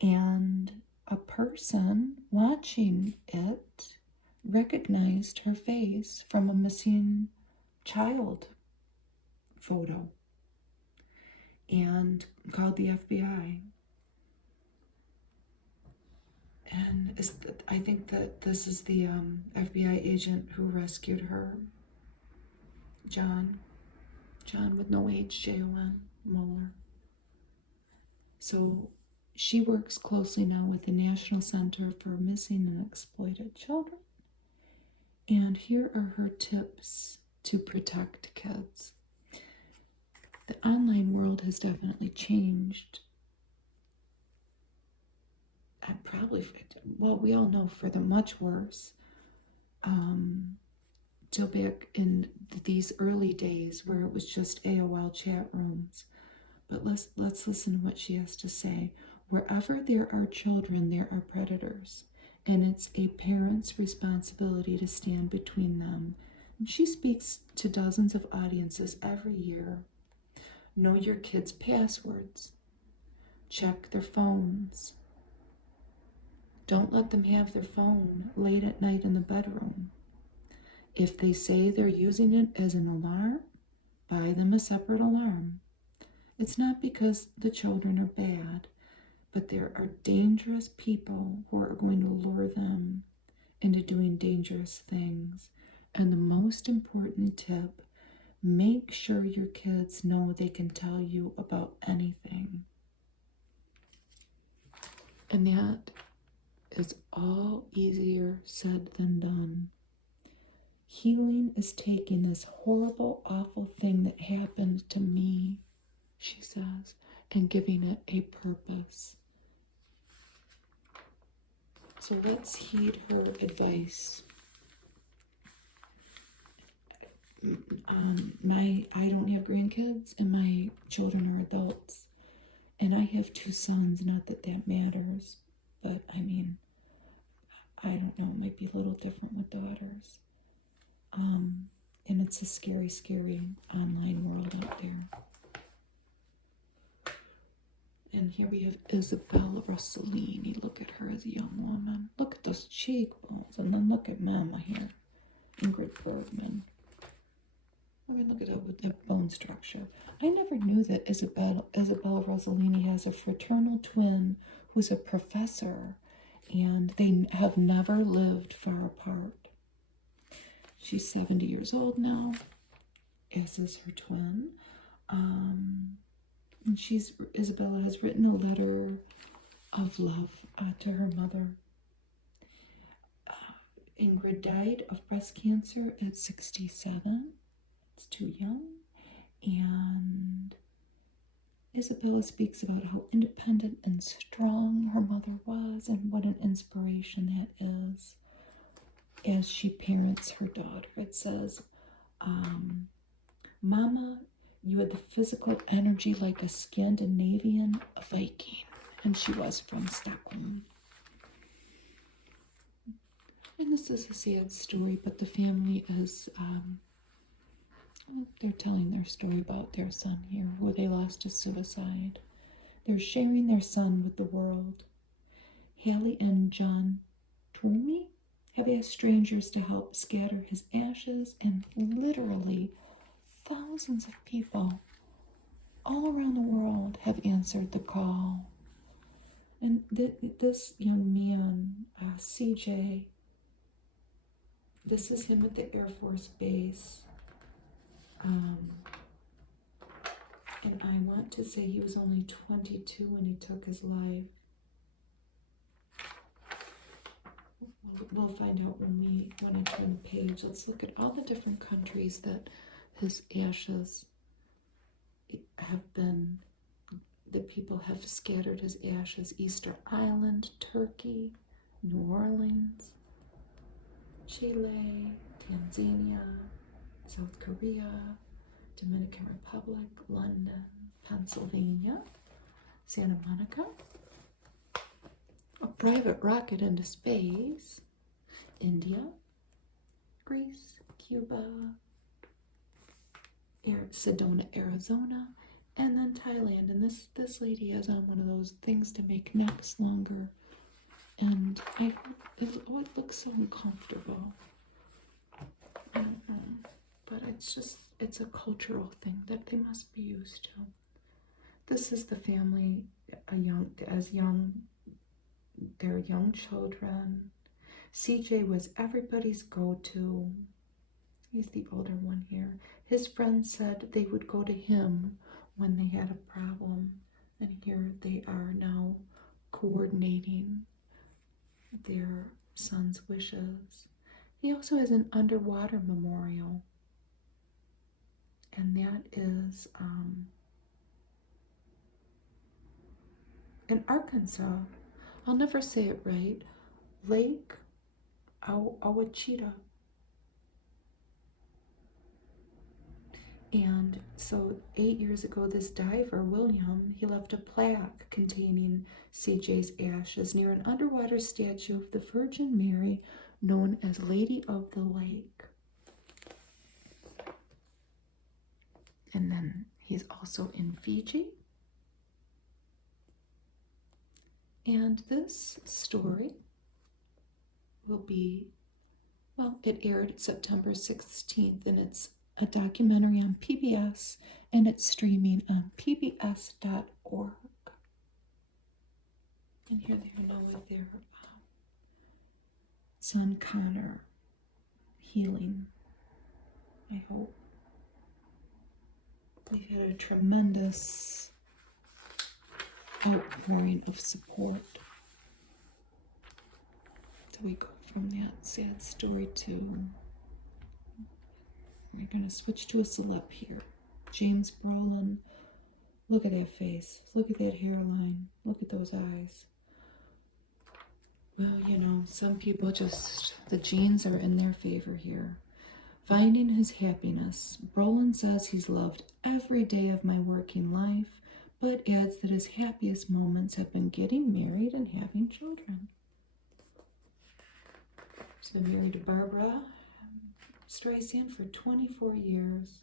and a person watching it recognized her face from a missing child photo and called the FBI. And I think that this is the FBI agent who rescued her, John with no H, Jon Mueller. So she works closely now with the National Center for Missing and Exploited Children. And here are her tips to protect kids. The online world has definitely changed. We all know for the much worse. Till back in these early days where it was just AOL chat rooms. But let's listen to what she has to say. Wherever there are children, there are predators, and it's a parent's responsibility to stand between them. And she speaks to dozens of audiences every year. Know your kids' passwords. Check their phones. Don't let them have their phone late at night in the bedroom. If they say they're using it as an alarm, buy them a separate alarm. It's not because the children are bad, but there are dangerous people who are going to lure them into doing dangerous things. And the most important tip, make sure your kids know they can tell you about anything. And that is all easier said than done. Healing is taking this horrible, awful thing that happened to me, she says, and giving it a purpose. So let's heed her advice. I don't have grandkids, and my children are adults, and I have 2 sons. Not that that matters, but I mean, I don't know. It might be a little different with daughters. And it's a scary, scary online world out there. And here we have Isabella Rossellini. Look at her as a young woman. Look at those cheekbones. And then look at Mama here. Ingrid Bergman. I mean, look at that with that bone structure. I never knew that Isabella Rossellini has a fraternal twin who's a professor. And they have never lived far apart. She's 70 years old now, as is her twin. And Isabella has written a letter of love to her mother. Ingrid died of breast cancer at 67. It's too young. And Isabella speaks about how independent and strong her mother was and what an inspiration that is as she parents her daughter. It says, Mama, you had the physical energy like a Scandinavian Viking. And she was from Stockholm. And this is a sad story, but the family is, they're telling their story about their son here, who they lost to suicide. They're sharing their son with the world. Hallie and John Toomey have asked strangers to help scatter his ashes, and literally thousands of people all around the world have answered the call. And this young man, CJ, this is him at the Air Force Base. And I want to say he was only 22 when he took his life. We'll find out when I turn the page. Let's look at all the different countries that his ashes have been, that people have scattered his ashes. Easter Island, Turkey, New Orleans, Chile, Tanzania, South Korea, Dominican Republic, London, Pennsylvania, Santa Monica, a private rocket into space, India, Greece, Cuba, Sedona, Arizona, and then Thailand. And this lady has on one of those things to make necks longer, and it looks so uncomfortable. I don't know, but it's a cultural thing that they must be used to. This is the family, as young their young children. CJ was everybody's go-to. He's the older one here. His friends said they would go to him when they had a problem. And here they are now coordinating their son's wishes. He also has an underwater memorial. And that is in Arkansas. I'll never say it right. Lake Ouachita. And so 8 years ago, this diver, William, he left a plaque containing CJ's ashes near an underwater statue of the Virgin Mary known as Lady of the Lake. And then he's also in Fiji. And this story will be, well, it aired September 16th, and it's a documentary on PBS, and it's streaming on pbs.org. And here they are now with their son Connor healing, I hope. We've had a tremendous outpouring of support. So we go from that sad story to, we're going to switch to a celeb here. James Brolin. Look at that face. Look at that hairline. Look at those eyes. Well, you know, some people just, the genes are in their favor here. Finding his happiness. Brolin says he's loved every day of my working life, but adds that his happiest moments have been getting married and having children. He's been married to Barbara Streisand for 24 years.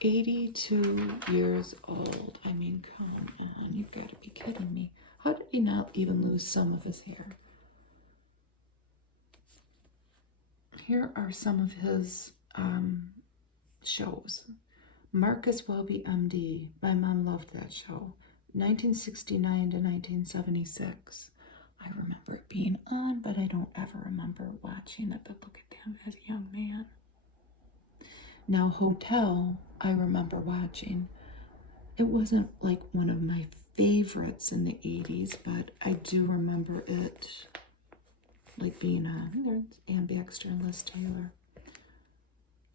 82 years old. I mean, come on, you've got to be kidding me. How did he not even lose some of his hair? Here are some of his shows. Marcus Welby, MD. My mom loved that show. 1969 to 1976. I remember it being on, but I don't ever remember watching it. But look at him as a young man. Now, Hotel, I remember watching. It wasn't like one of my favorites in the 80s, but I do remember it like being on. There's Ann Baxter and Liz Taylor.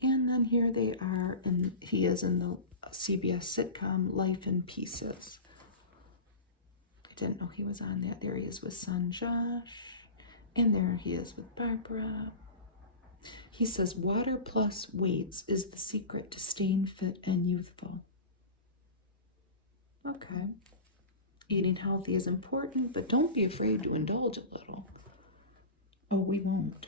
And then here they are, and he is in the CBS sitcom Life in Pieces. I didn't know he was on that. There he is with son Josh, and there he is with Barbara. He says water plus weights is the secret to staying fit and youthful. Okay. Eating healthy is important, but don't be afraid to indulge a little. Oh, we won't.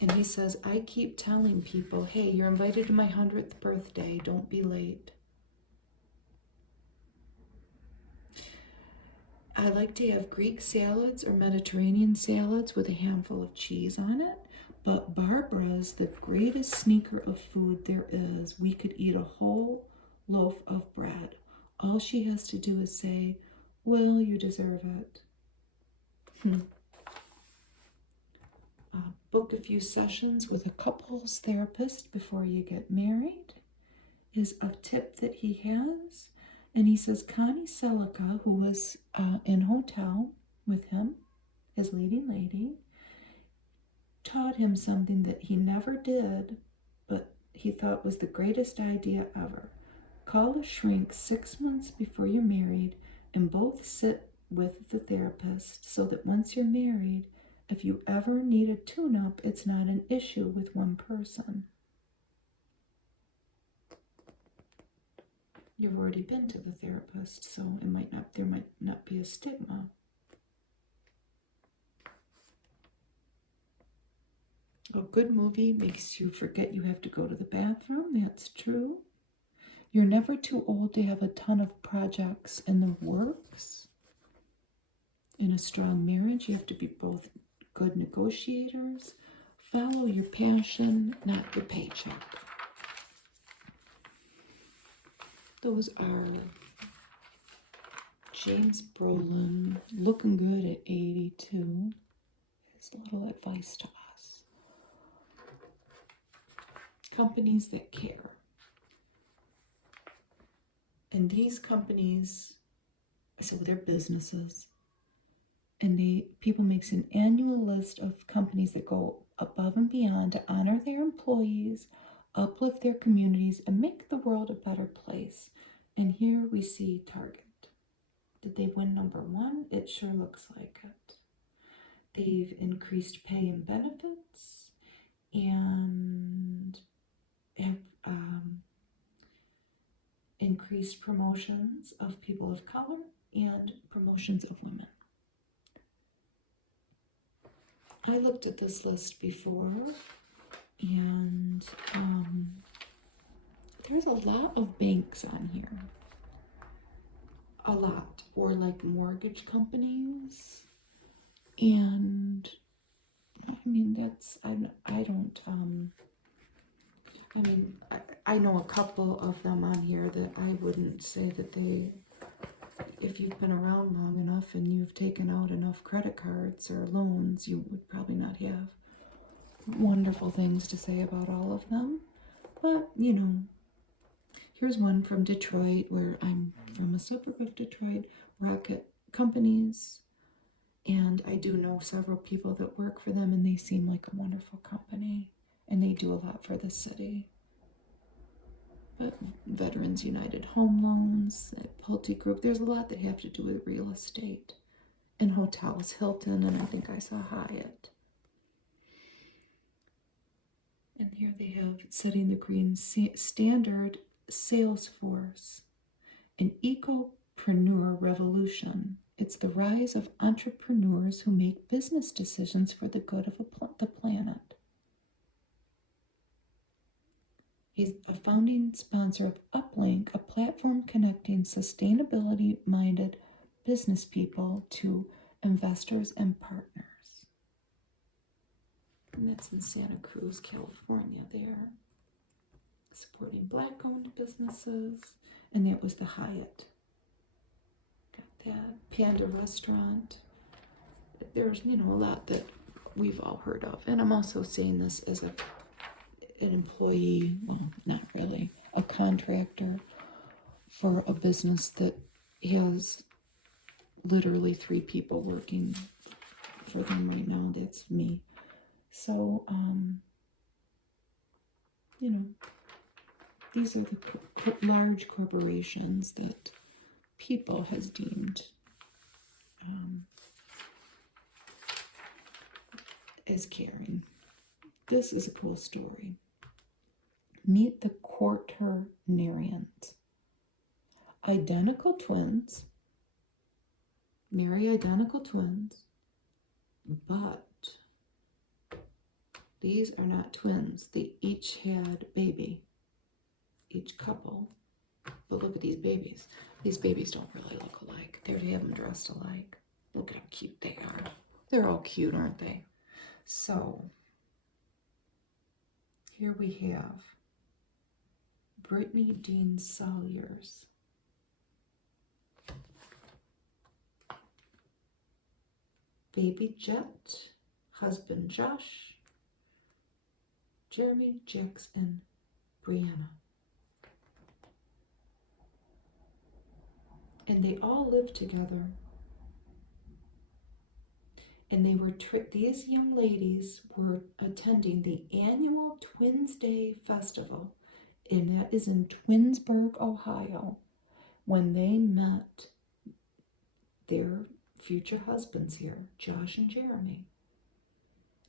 And he says, I keep telling people, hey, you're invited to my 100th birthday. Don't be late. I like to have Greek salads or Mediterranean salads with a handful of cheese on it. But Barbara's the greatest sneaker of food there is. We could eat a whole loaf of bread. All she has to do is say, well, you deserve it. Book a few sessions with a couples therapist before you get married is a tip that he has. And he says Connie Selica, who was in Hotel with him, his leading lady, taught him something that he never did, but he thought was the greatest idea ever. Call a shrink 6 months before you're married and both sit with the therapist so that once you're married, if you ever need a tune-up, it's not an issue with one person. You've already been to the therapist, so there might not be a stigma. A good movie makes you forget you have to go to the bathroom. That's true. You're never too old to have a ton of projects in the works. In a strong marriage, you have to be both good negotiators. Follow your passion, not your paycheck. Those are James Brolin, looking good at 82. His little advice to us. Companies that care. And these companies, so they're businesses, and people makes an annual list of companies that go above and beyond to honor their employees, uplift their communities, and make the world a better place. And here we see Target. Did they win number one? It sure looks like it. They've increased pay and benefits and have increased promotions of people of color and promotions of women. I looked at this list before, and there's a lot of banks on here. A lot. Or like mortgage companies. And I mean, I know a couple of them on here that I wouldn't say that if you've been around long enough and you've taken out enough credit cards or loans, you would probably not have wonderful things to say about all of them. But, here's one from Detroit, where I'm from a suburb of Detroit, Rocket Companies. And I do know several people that work for them, and they seem like a wonderful company. And they do a lot for the city. But Veterans United Home Loans, Pulte Group, there's a lot that have to do with real estate. And hotels, Hilton, and I think I saw Hyatt. And here they have Setting the Green Standard, Salesforce, an ecopreneur revolution. It's the rise of entrepreneurs who make business decisions for the good of the planet. He's a founding sponsor of Uplink, a platform connecting sustainability-minded business people to investors and partners. And that's in Santa Cruz, California there. Supporting Black-owned businesses. And that was the Hyatt. Got that. Panda Restaurant. There's, a lot that we've all heard of. And I'm also saying this as an employee, well, not really, a contractor for a business that has literally 3 people working for them right now. That's me. So, these are the large corporations that people has deemed as caring. This is a cool story. Meet the quaternarians. Identical twins, marry identical twins, but these are not twins. They each had a baby, each couple. But look at these babies. These babies don't really look alike. They have them dressed alike. Look at how cute they are. They're all cute, aren't they? So, here we have Brittany Dean Salyers. Baby Jet, husband Josh, Jeremy, Jax, and Brianna. And they all live together. And they were these young ladies were attending the annual Twins Day Festival, and that is in Twinsburg, Ohio, when they met their future husbands here, Josh and Jeremy.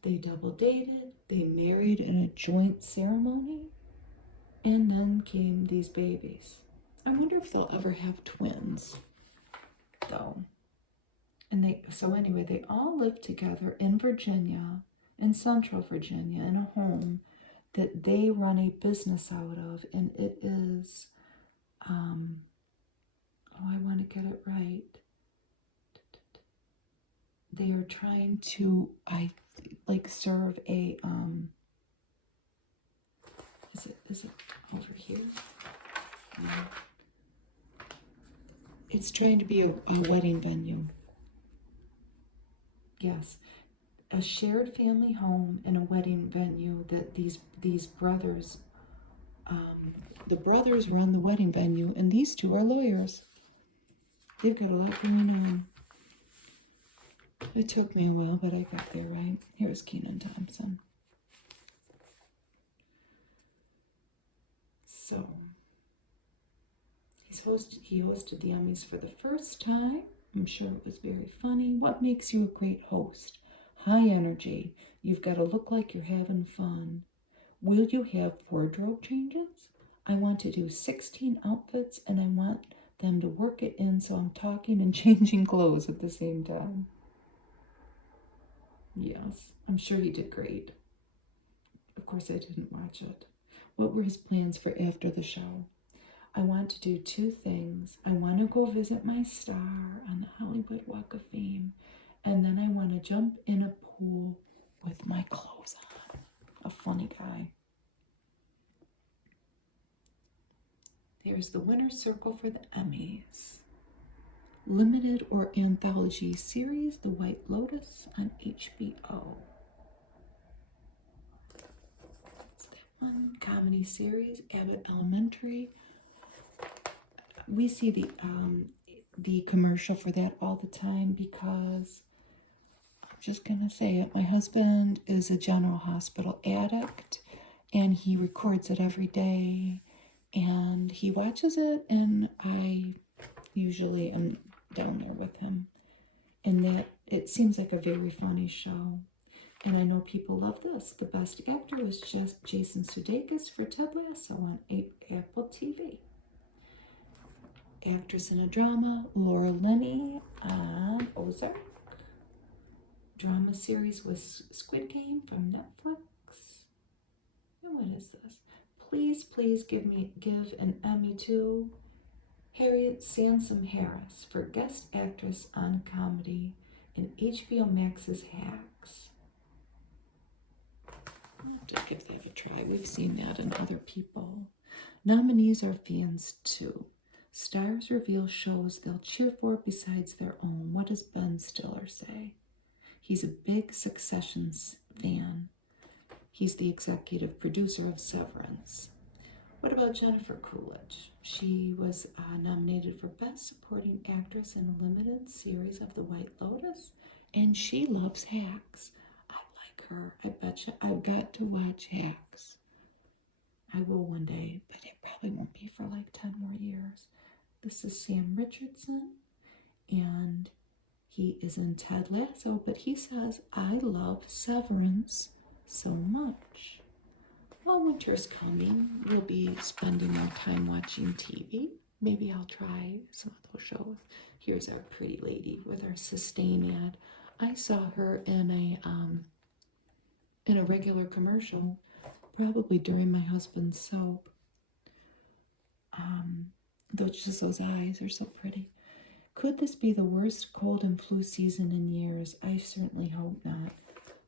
They double dated, they married in a joint ceremony, and then came these babies. I wonder if they'll ever have twins, though. And they all live together in Virginia, in Central Virginia, in a home that they run a business out of, and it is, I want to get it right. They are trying to, serve a, is it over here? It's trying to be a wedding venue. Yes, a shared family home and a wedding venue that these brothers, the brothers run the wedding venue, and these two are lawyers. They've got a lot going on. It took me a while, but I got there right. Here's Kenan Thompson. So he hosted the Emmys for the first time. I'm sure it was very funny. What makes you a great host? High energy. You've got to look like you're having fun. Will you have wardrobe changes? I want to do 16 outfits and I want them to work it in so I'm talking and changing clothes at the same time. Yes, I'm sure he did great. Of course, I didn't watch it. What were his plans for after the show? I want to do two things. I want to go visit my star on the Hollywood Walk of Fame, and then I want to jump in a pool with my clothes on. A funny guy. There's the winner's circle for the Emmys. Limited or anthology series, The White Lotus on HBO. That's that one. Comedy series, Abbott Elementary. We see the commercial for that all the time because I'm just gonna say it. My husband is a General Hospital addict, and he records it every day, and he watches it, and I usually am down there with him. And that it seems like a very funny show. And I know people love this. The best actor was just Jason Sudeikis for Ted Lasso on Apple TV. Actress in a drama, Laura Linney on Ozark. Drama series was Squid Game from Netflix. And what is this? Please give an Emmy to Harriet Sansom Harris for guest actress on comedy in HBO Max's Hacks. I'll have to give that a try. We've seen that in other people. Nominees are fans too. Stars reveal shows they'll cheer for besides their own. What does Ben Stiller say? He's a big Succession fan. He's the executive producer of Severance. What about Jennifer Coolidge? She was nominated for Best Supporting Actress in a limited series of The White Lotus, and she loves Hacks. I like her. I bet you I've got to watch Hacks. I will one day, but it probably won't be for like 10 more years. This is Sam Richardson, and he is in Ted Lasso, but he says, I love Severance so much. Well, winter's coming. We'll be spending our time watching TV. Maybe I'll try some of those shows. Here's our pretty lady with our Sustain ad. I saw her in a regular commercial, probably during my husband's soap. Those eyes are so pretty. Could this be the worst cold and flu season in years? I certainly hope not.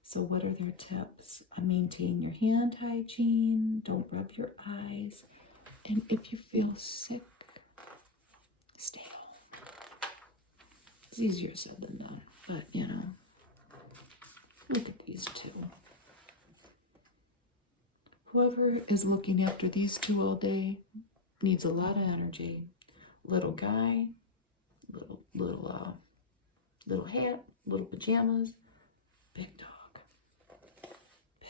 So what are their tips? Maintain your hand hygiene. Don't rub your eyes. And if you feel sick, stay home. It's easier said than done. But, look at these two. Whoever is looking after these two all day needs a lot of energy. Little guy, little hat, little pajamas, big dog.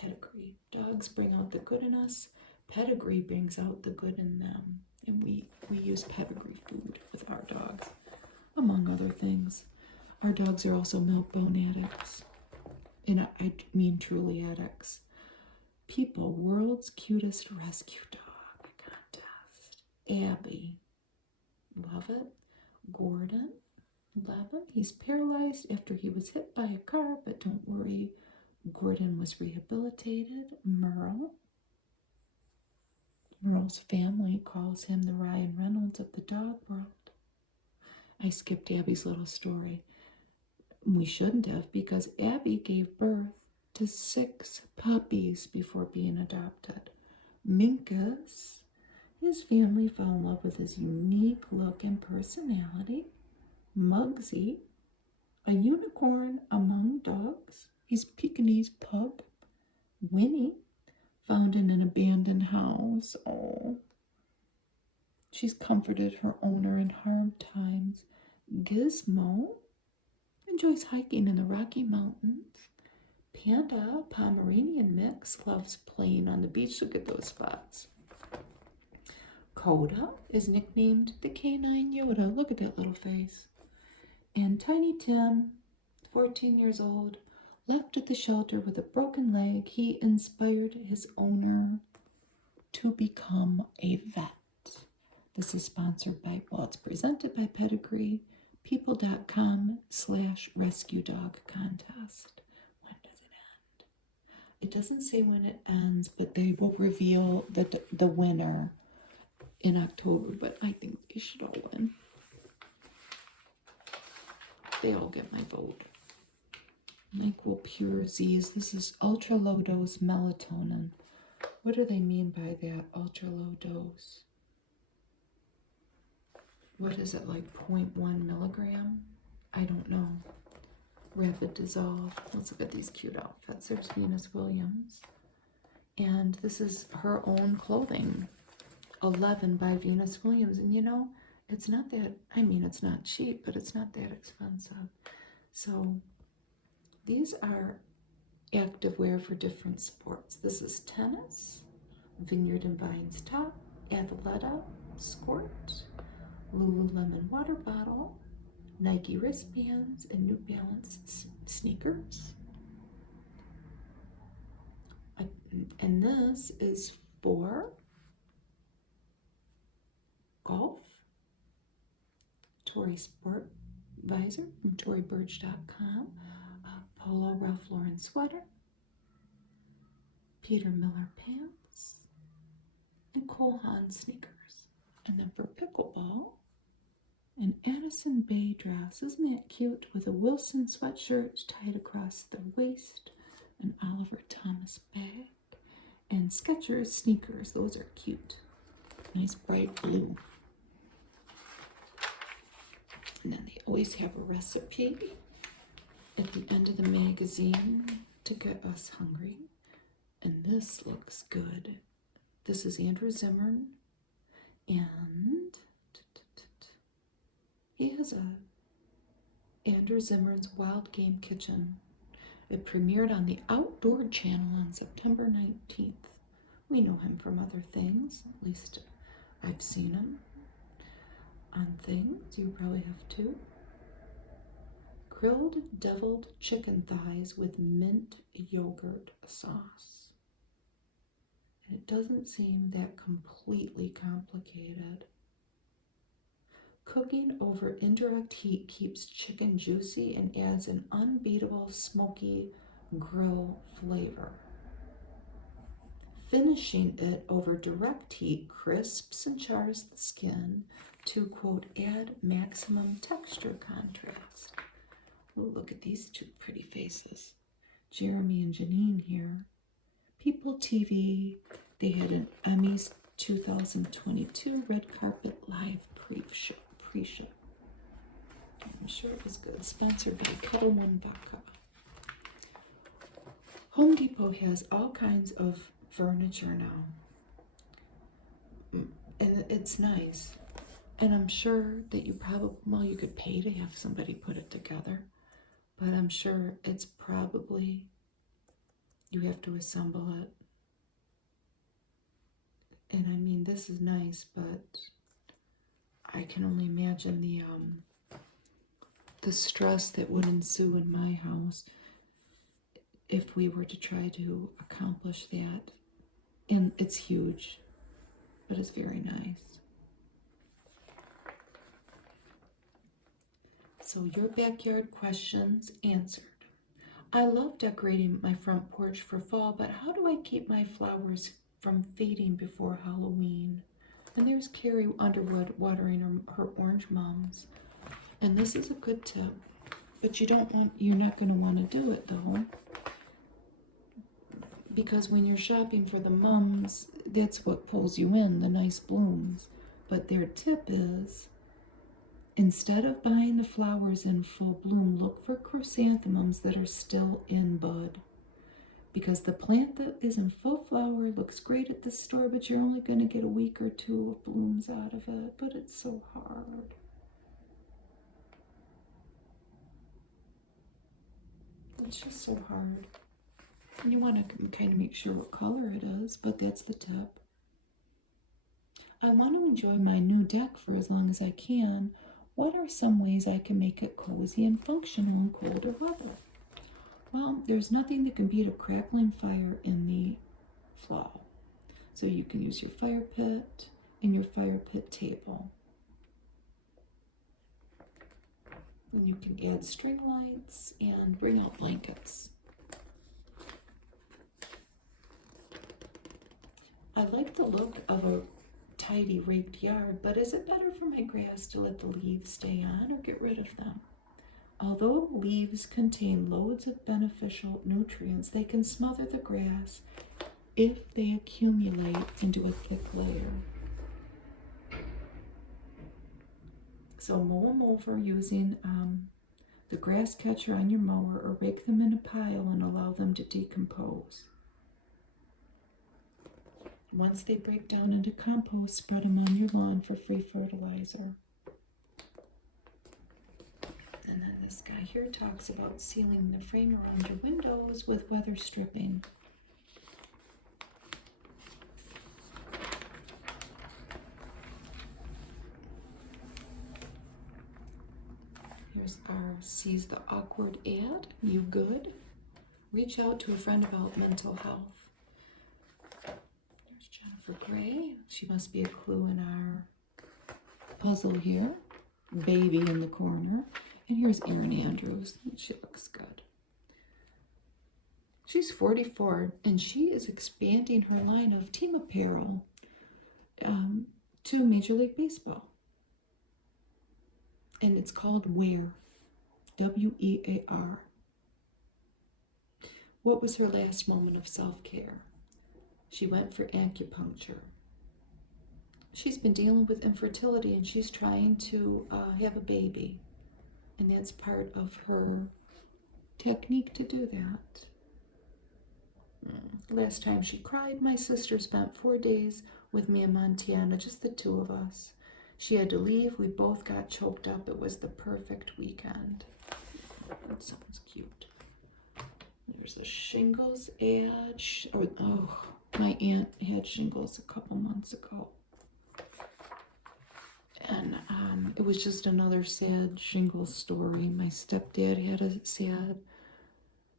Pedigree. Dogs bring out the good in us. Pedigree brings out the good in them. And we use pedigree food with our dogs, among other things. Our dogs are also milk-bone addicts. And I mean truly addicts. People, world's cutest rescue dog contest. Abby. Love it. Gordon. Love him. He's paralyzed after he was hit by a car, but don't worry. Gordon was rehabilitated. Merle's family calls him the Ryan Reynolds of the dog world. I skipped Abby's little story. We shouldn't have, because Abby gave birth to 6 puppies before being adopted. Minkus His family fell in love with his unique look and personality. Muggsy, a unicorn among dogs. He's Pekingese pug. Winnie, found in an abandoned house. Oh, she's comforted her owner in hard times. Gizmo enjoys hiking in the Rocky Mountains. Panda, Pomeranian mix, loves playing on the beach. Look at those spots. Coda is nicknamed the Canine Yoda. Look at that little face. And Tiny Tim, 14 years old, left at the shelter with a broken leg. He inspired his owner to become a vet. This is sponsored by, it's presented by Pedigree, people.com/rescue dog contest. When does it end? It doesn't say when it ends, but they will reveal the winner in October, but I think they should all win. They all get my vote. NyQuil Pure Z's. This is ultra low dose melatonin. What do they mean by that, ultra low dose? What is it, like 0.1 milligram? I don't know. Rapid dissolve. Let's look at these cute outfits. There's Venus Williams. And this is her own clothing. 11 by Venus Williams. And you know, it's not that, I mean, it's not cheap, but it's not that expensive. So these are activewear for different sports. This is tennis, Vineyard and Vines top, Athleta, skirt, Lululemon water bottle, Nike wristbands, and New Balance sneakers. And this is for golf. Tory Sport Visor from ToryBurge.com. Polo Ralph Lauren sweater. Peter Miller pants. And Cole Haan sneakers. And then for pickleball, an Addison Bay dress. Isn't that cute? With a Wilson sweatshirt tied across the waist. An Oliver Thomas bag. And Skechers sneakers. Those are cute. Nice bright blue. And then they always have a recipe at the end of the magazine to get us hungry. And this looks good. This is Andrew Zimmern. And he has Andrew Zimmern's Wild Game Kitchen. It premiered on the Outdoor Channel on September 19th. We know him from other things. At least I've seen him on things. You probably have too. Grilled deviled chicken thighs with mint yogurt sauce. And it doesn't seem that completely complicated. Cooking over indirect heat keeps chicken juicy and adds an unbeatable smoky grill flavor. Finishing it over direct heat crisps and chars the skin to, quote, add maximum texture contrast. Oh, look at these two pretty faces. Jeremy and Janine here. People TV, they had an Emmys 2022 Red Carpet Live pre-show. I'm sure it was good. Sponsored by Kettle One Vodka. Home Depot has all kinds of furniture now. And it's nice. And I'm sure that you probably, you could pay to have somebody put it together. But I'm sure it's probably, you have to assemble it. And I mean, this is nice, but I can only imagine the stress that would ensue in my house if we were to try to accomplish that. And it's huge, but it's very nice. So your backyard questions answered. I love decorating my front porch for fall, but how do I keep my flowers from fading before Halloween? And there's Carrie Underwood watering her orange mums. And this is a good tip, but you're not going to want to do it though. Because when you're shopping for the mums, that's what pulls you in, the nice blooms. But their tip is, instead of buying the flowers in full bloom, look for chrysanthemums that are still in bud. Because the plant that is in full flower looks great at the store, but you're only going to get a week or two of blooms out of it. But it's so hard. It's just so hard. And you want to kind of make sure what color it is, but that's the tip. I want to enjoy my new deck for as long as I can. What are some ways I can make it cozy and functional in colder weather? Well, there's nothing that can beat a crackling fire in the fall. So you can use your fire pit and your fire pit table. And you can add string lights and bring out blankets. I like the look of a tidy raked yard, but is it better for my grass to let the leaves stay on or get rid of them? Although leaves contain loads of beneficial nutrients, they can smother the grass if they accumulate into a thick layer. So mow them over using the grass catcher on your mower, or rake them in a pile and allow them to decompose. Once they break down into compost, spread them on your lawn for free fertilizer. And then this guy here talks about sealing the frame around your windows with weather stripping. Here's our Sees the Awkward ad. You good? Reach out to a friend about mental health. There's Jennifer Gray. She must be a clue in our puzzle here. Baby in the corner. And here's Erin Andrews. She looks good. She's 44, and she is expanding her line of team apparel to Major League Baseball. And it's called Wear. W-E-A-R. What was her last moment of self-care? She went for acupuncture. She's been dealing with infertility, and she's trying to have a baby. And that's part of her technique to do that. Last time she cried, my sister spent 4 days with me in Montana, just the two of us. She had to leave. We both got choked up. It was the perfect weekend. That sounds cute. There's a shingles ad. My aunt had shingles a couple months ago. And it was just another sad shingles story. My stepdad had a sad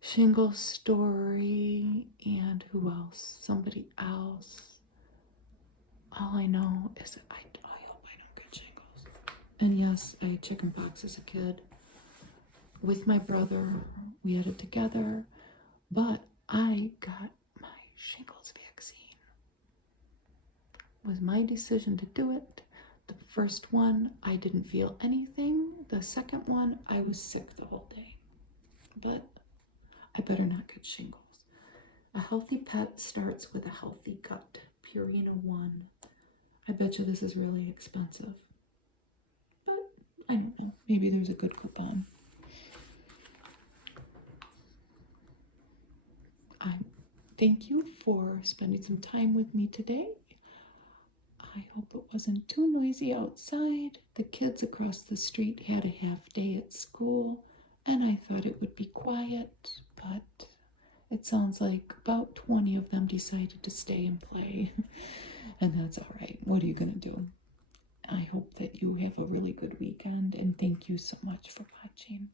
shingles story. And who else? Somebody else. All I know is that I hope I don't get shingles. And yes, I had chicken pox as a kid. With my brother, we had it together. But I got my shingles vaccine. It was my decision to do it. The first one, I didn't feel anything. The second one, I was sick the whole day. But I better not get shingles. A healthy pet starts with a healthy gut. Purina 1. I bet you this is really expensive. But I don't know. Maybe there's a good coupon. I thank you for spending some time with me today. I hope it wasn't too noisy outside. The kids across the street had a half day at school, and I thought it would be quiet, but it sounds like about 20 of them decided to stay and play, and that's all right. What are you going to do? I hope that you have a really good weekend, and thank you so much for watching.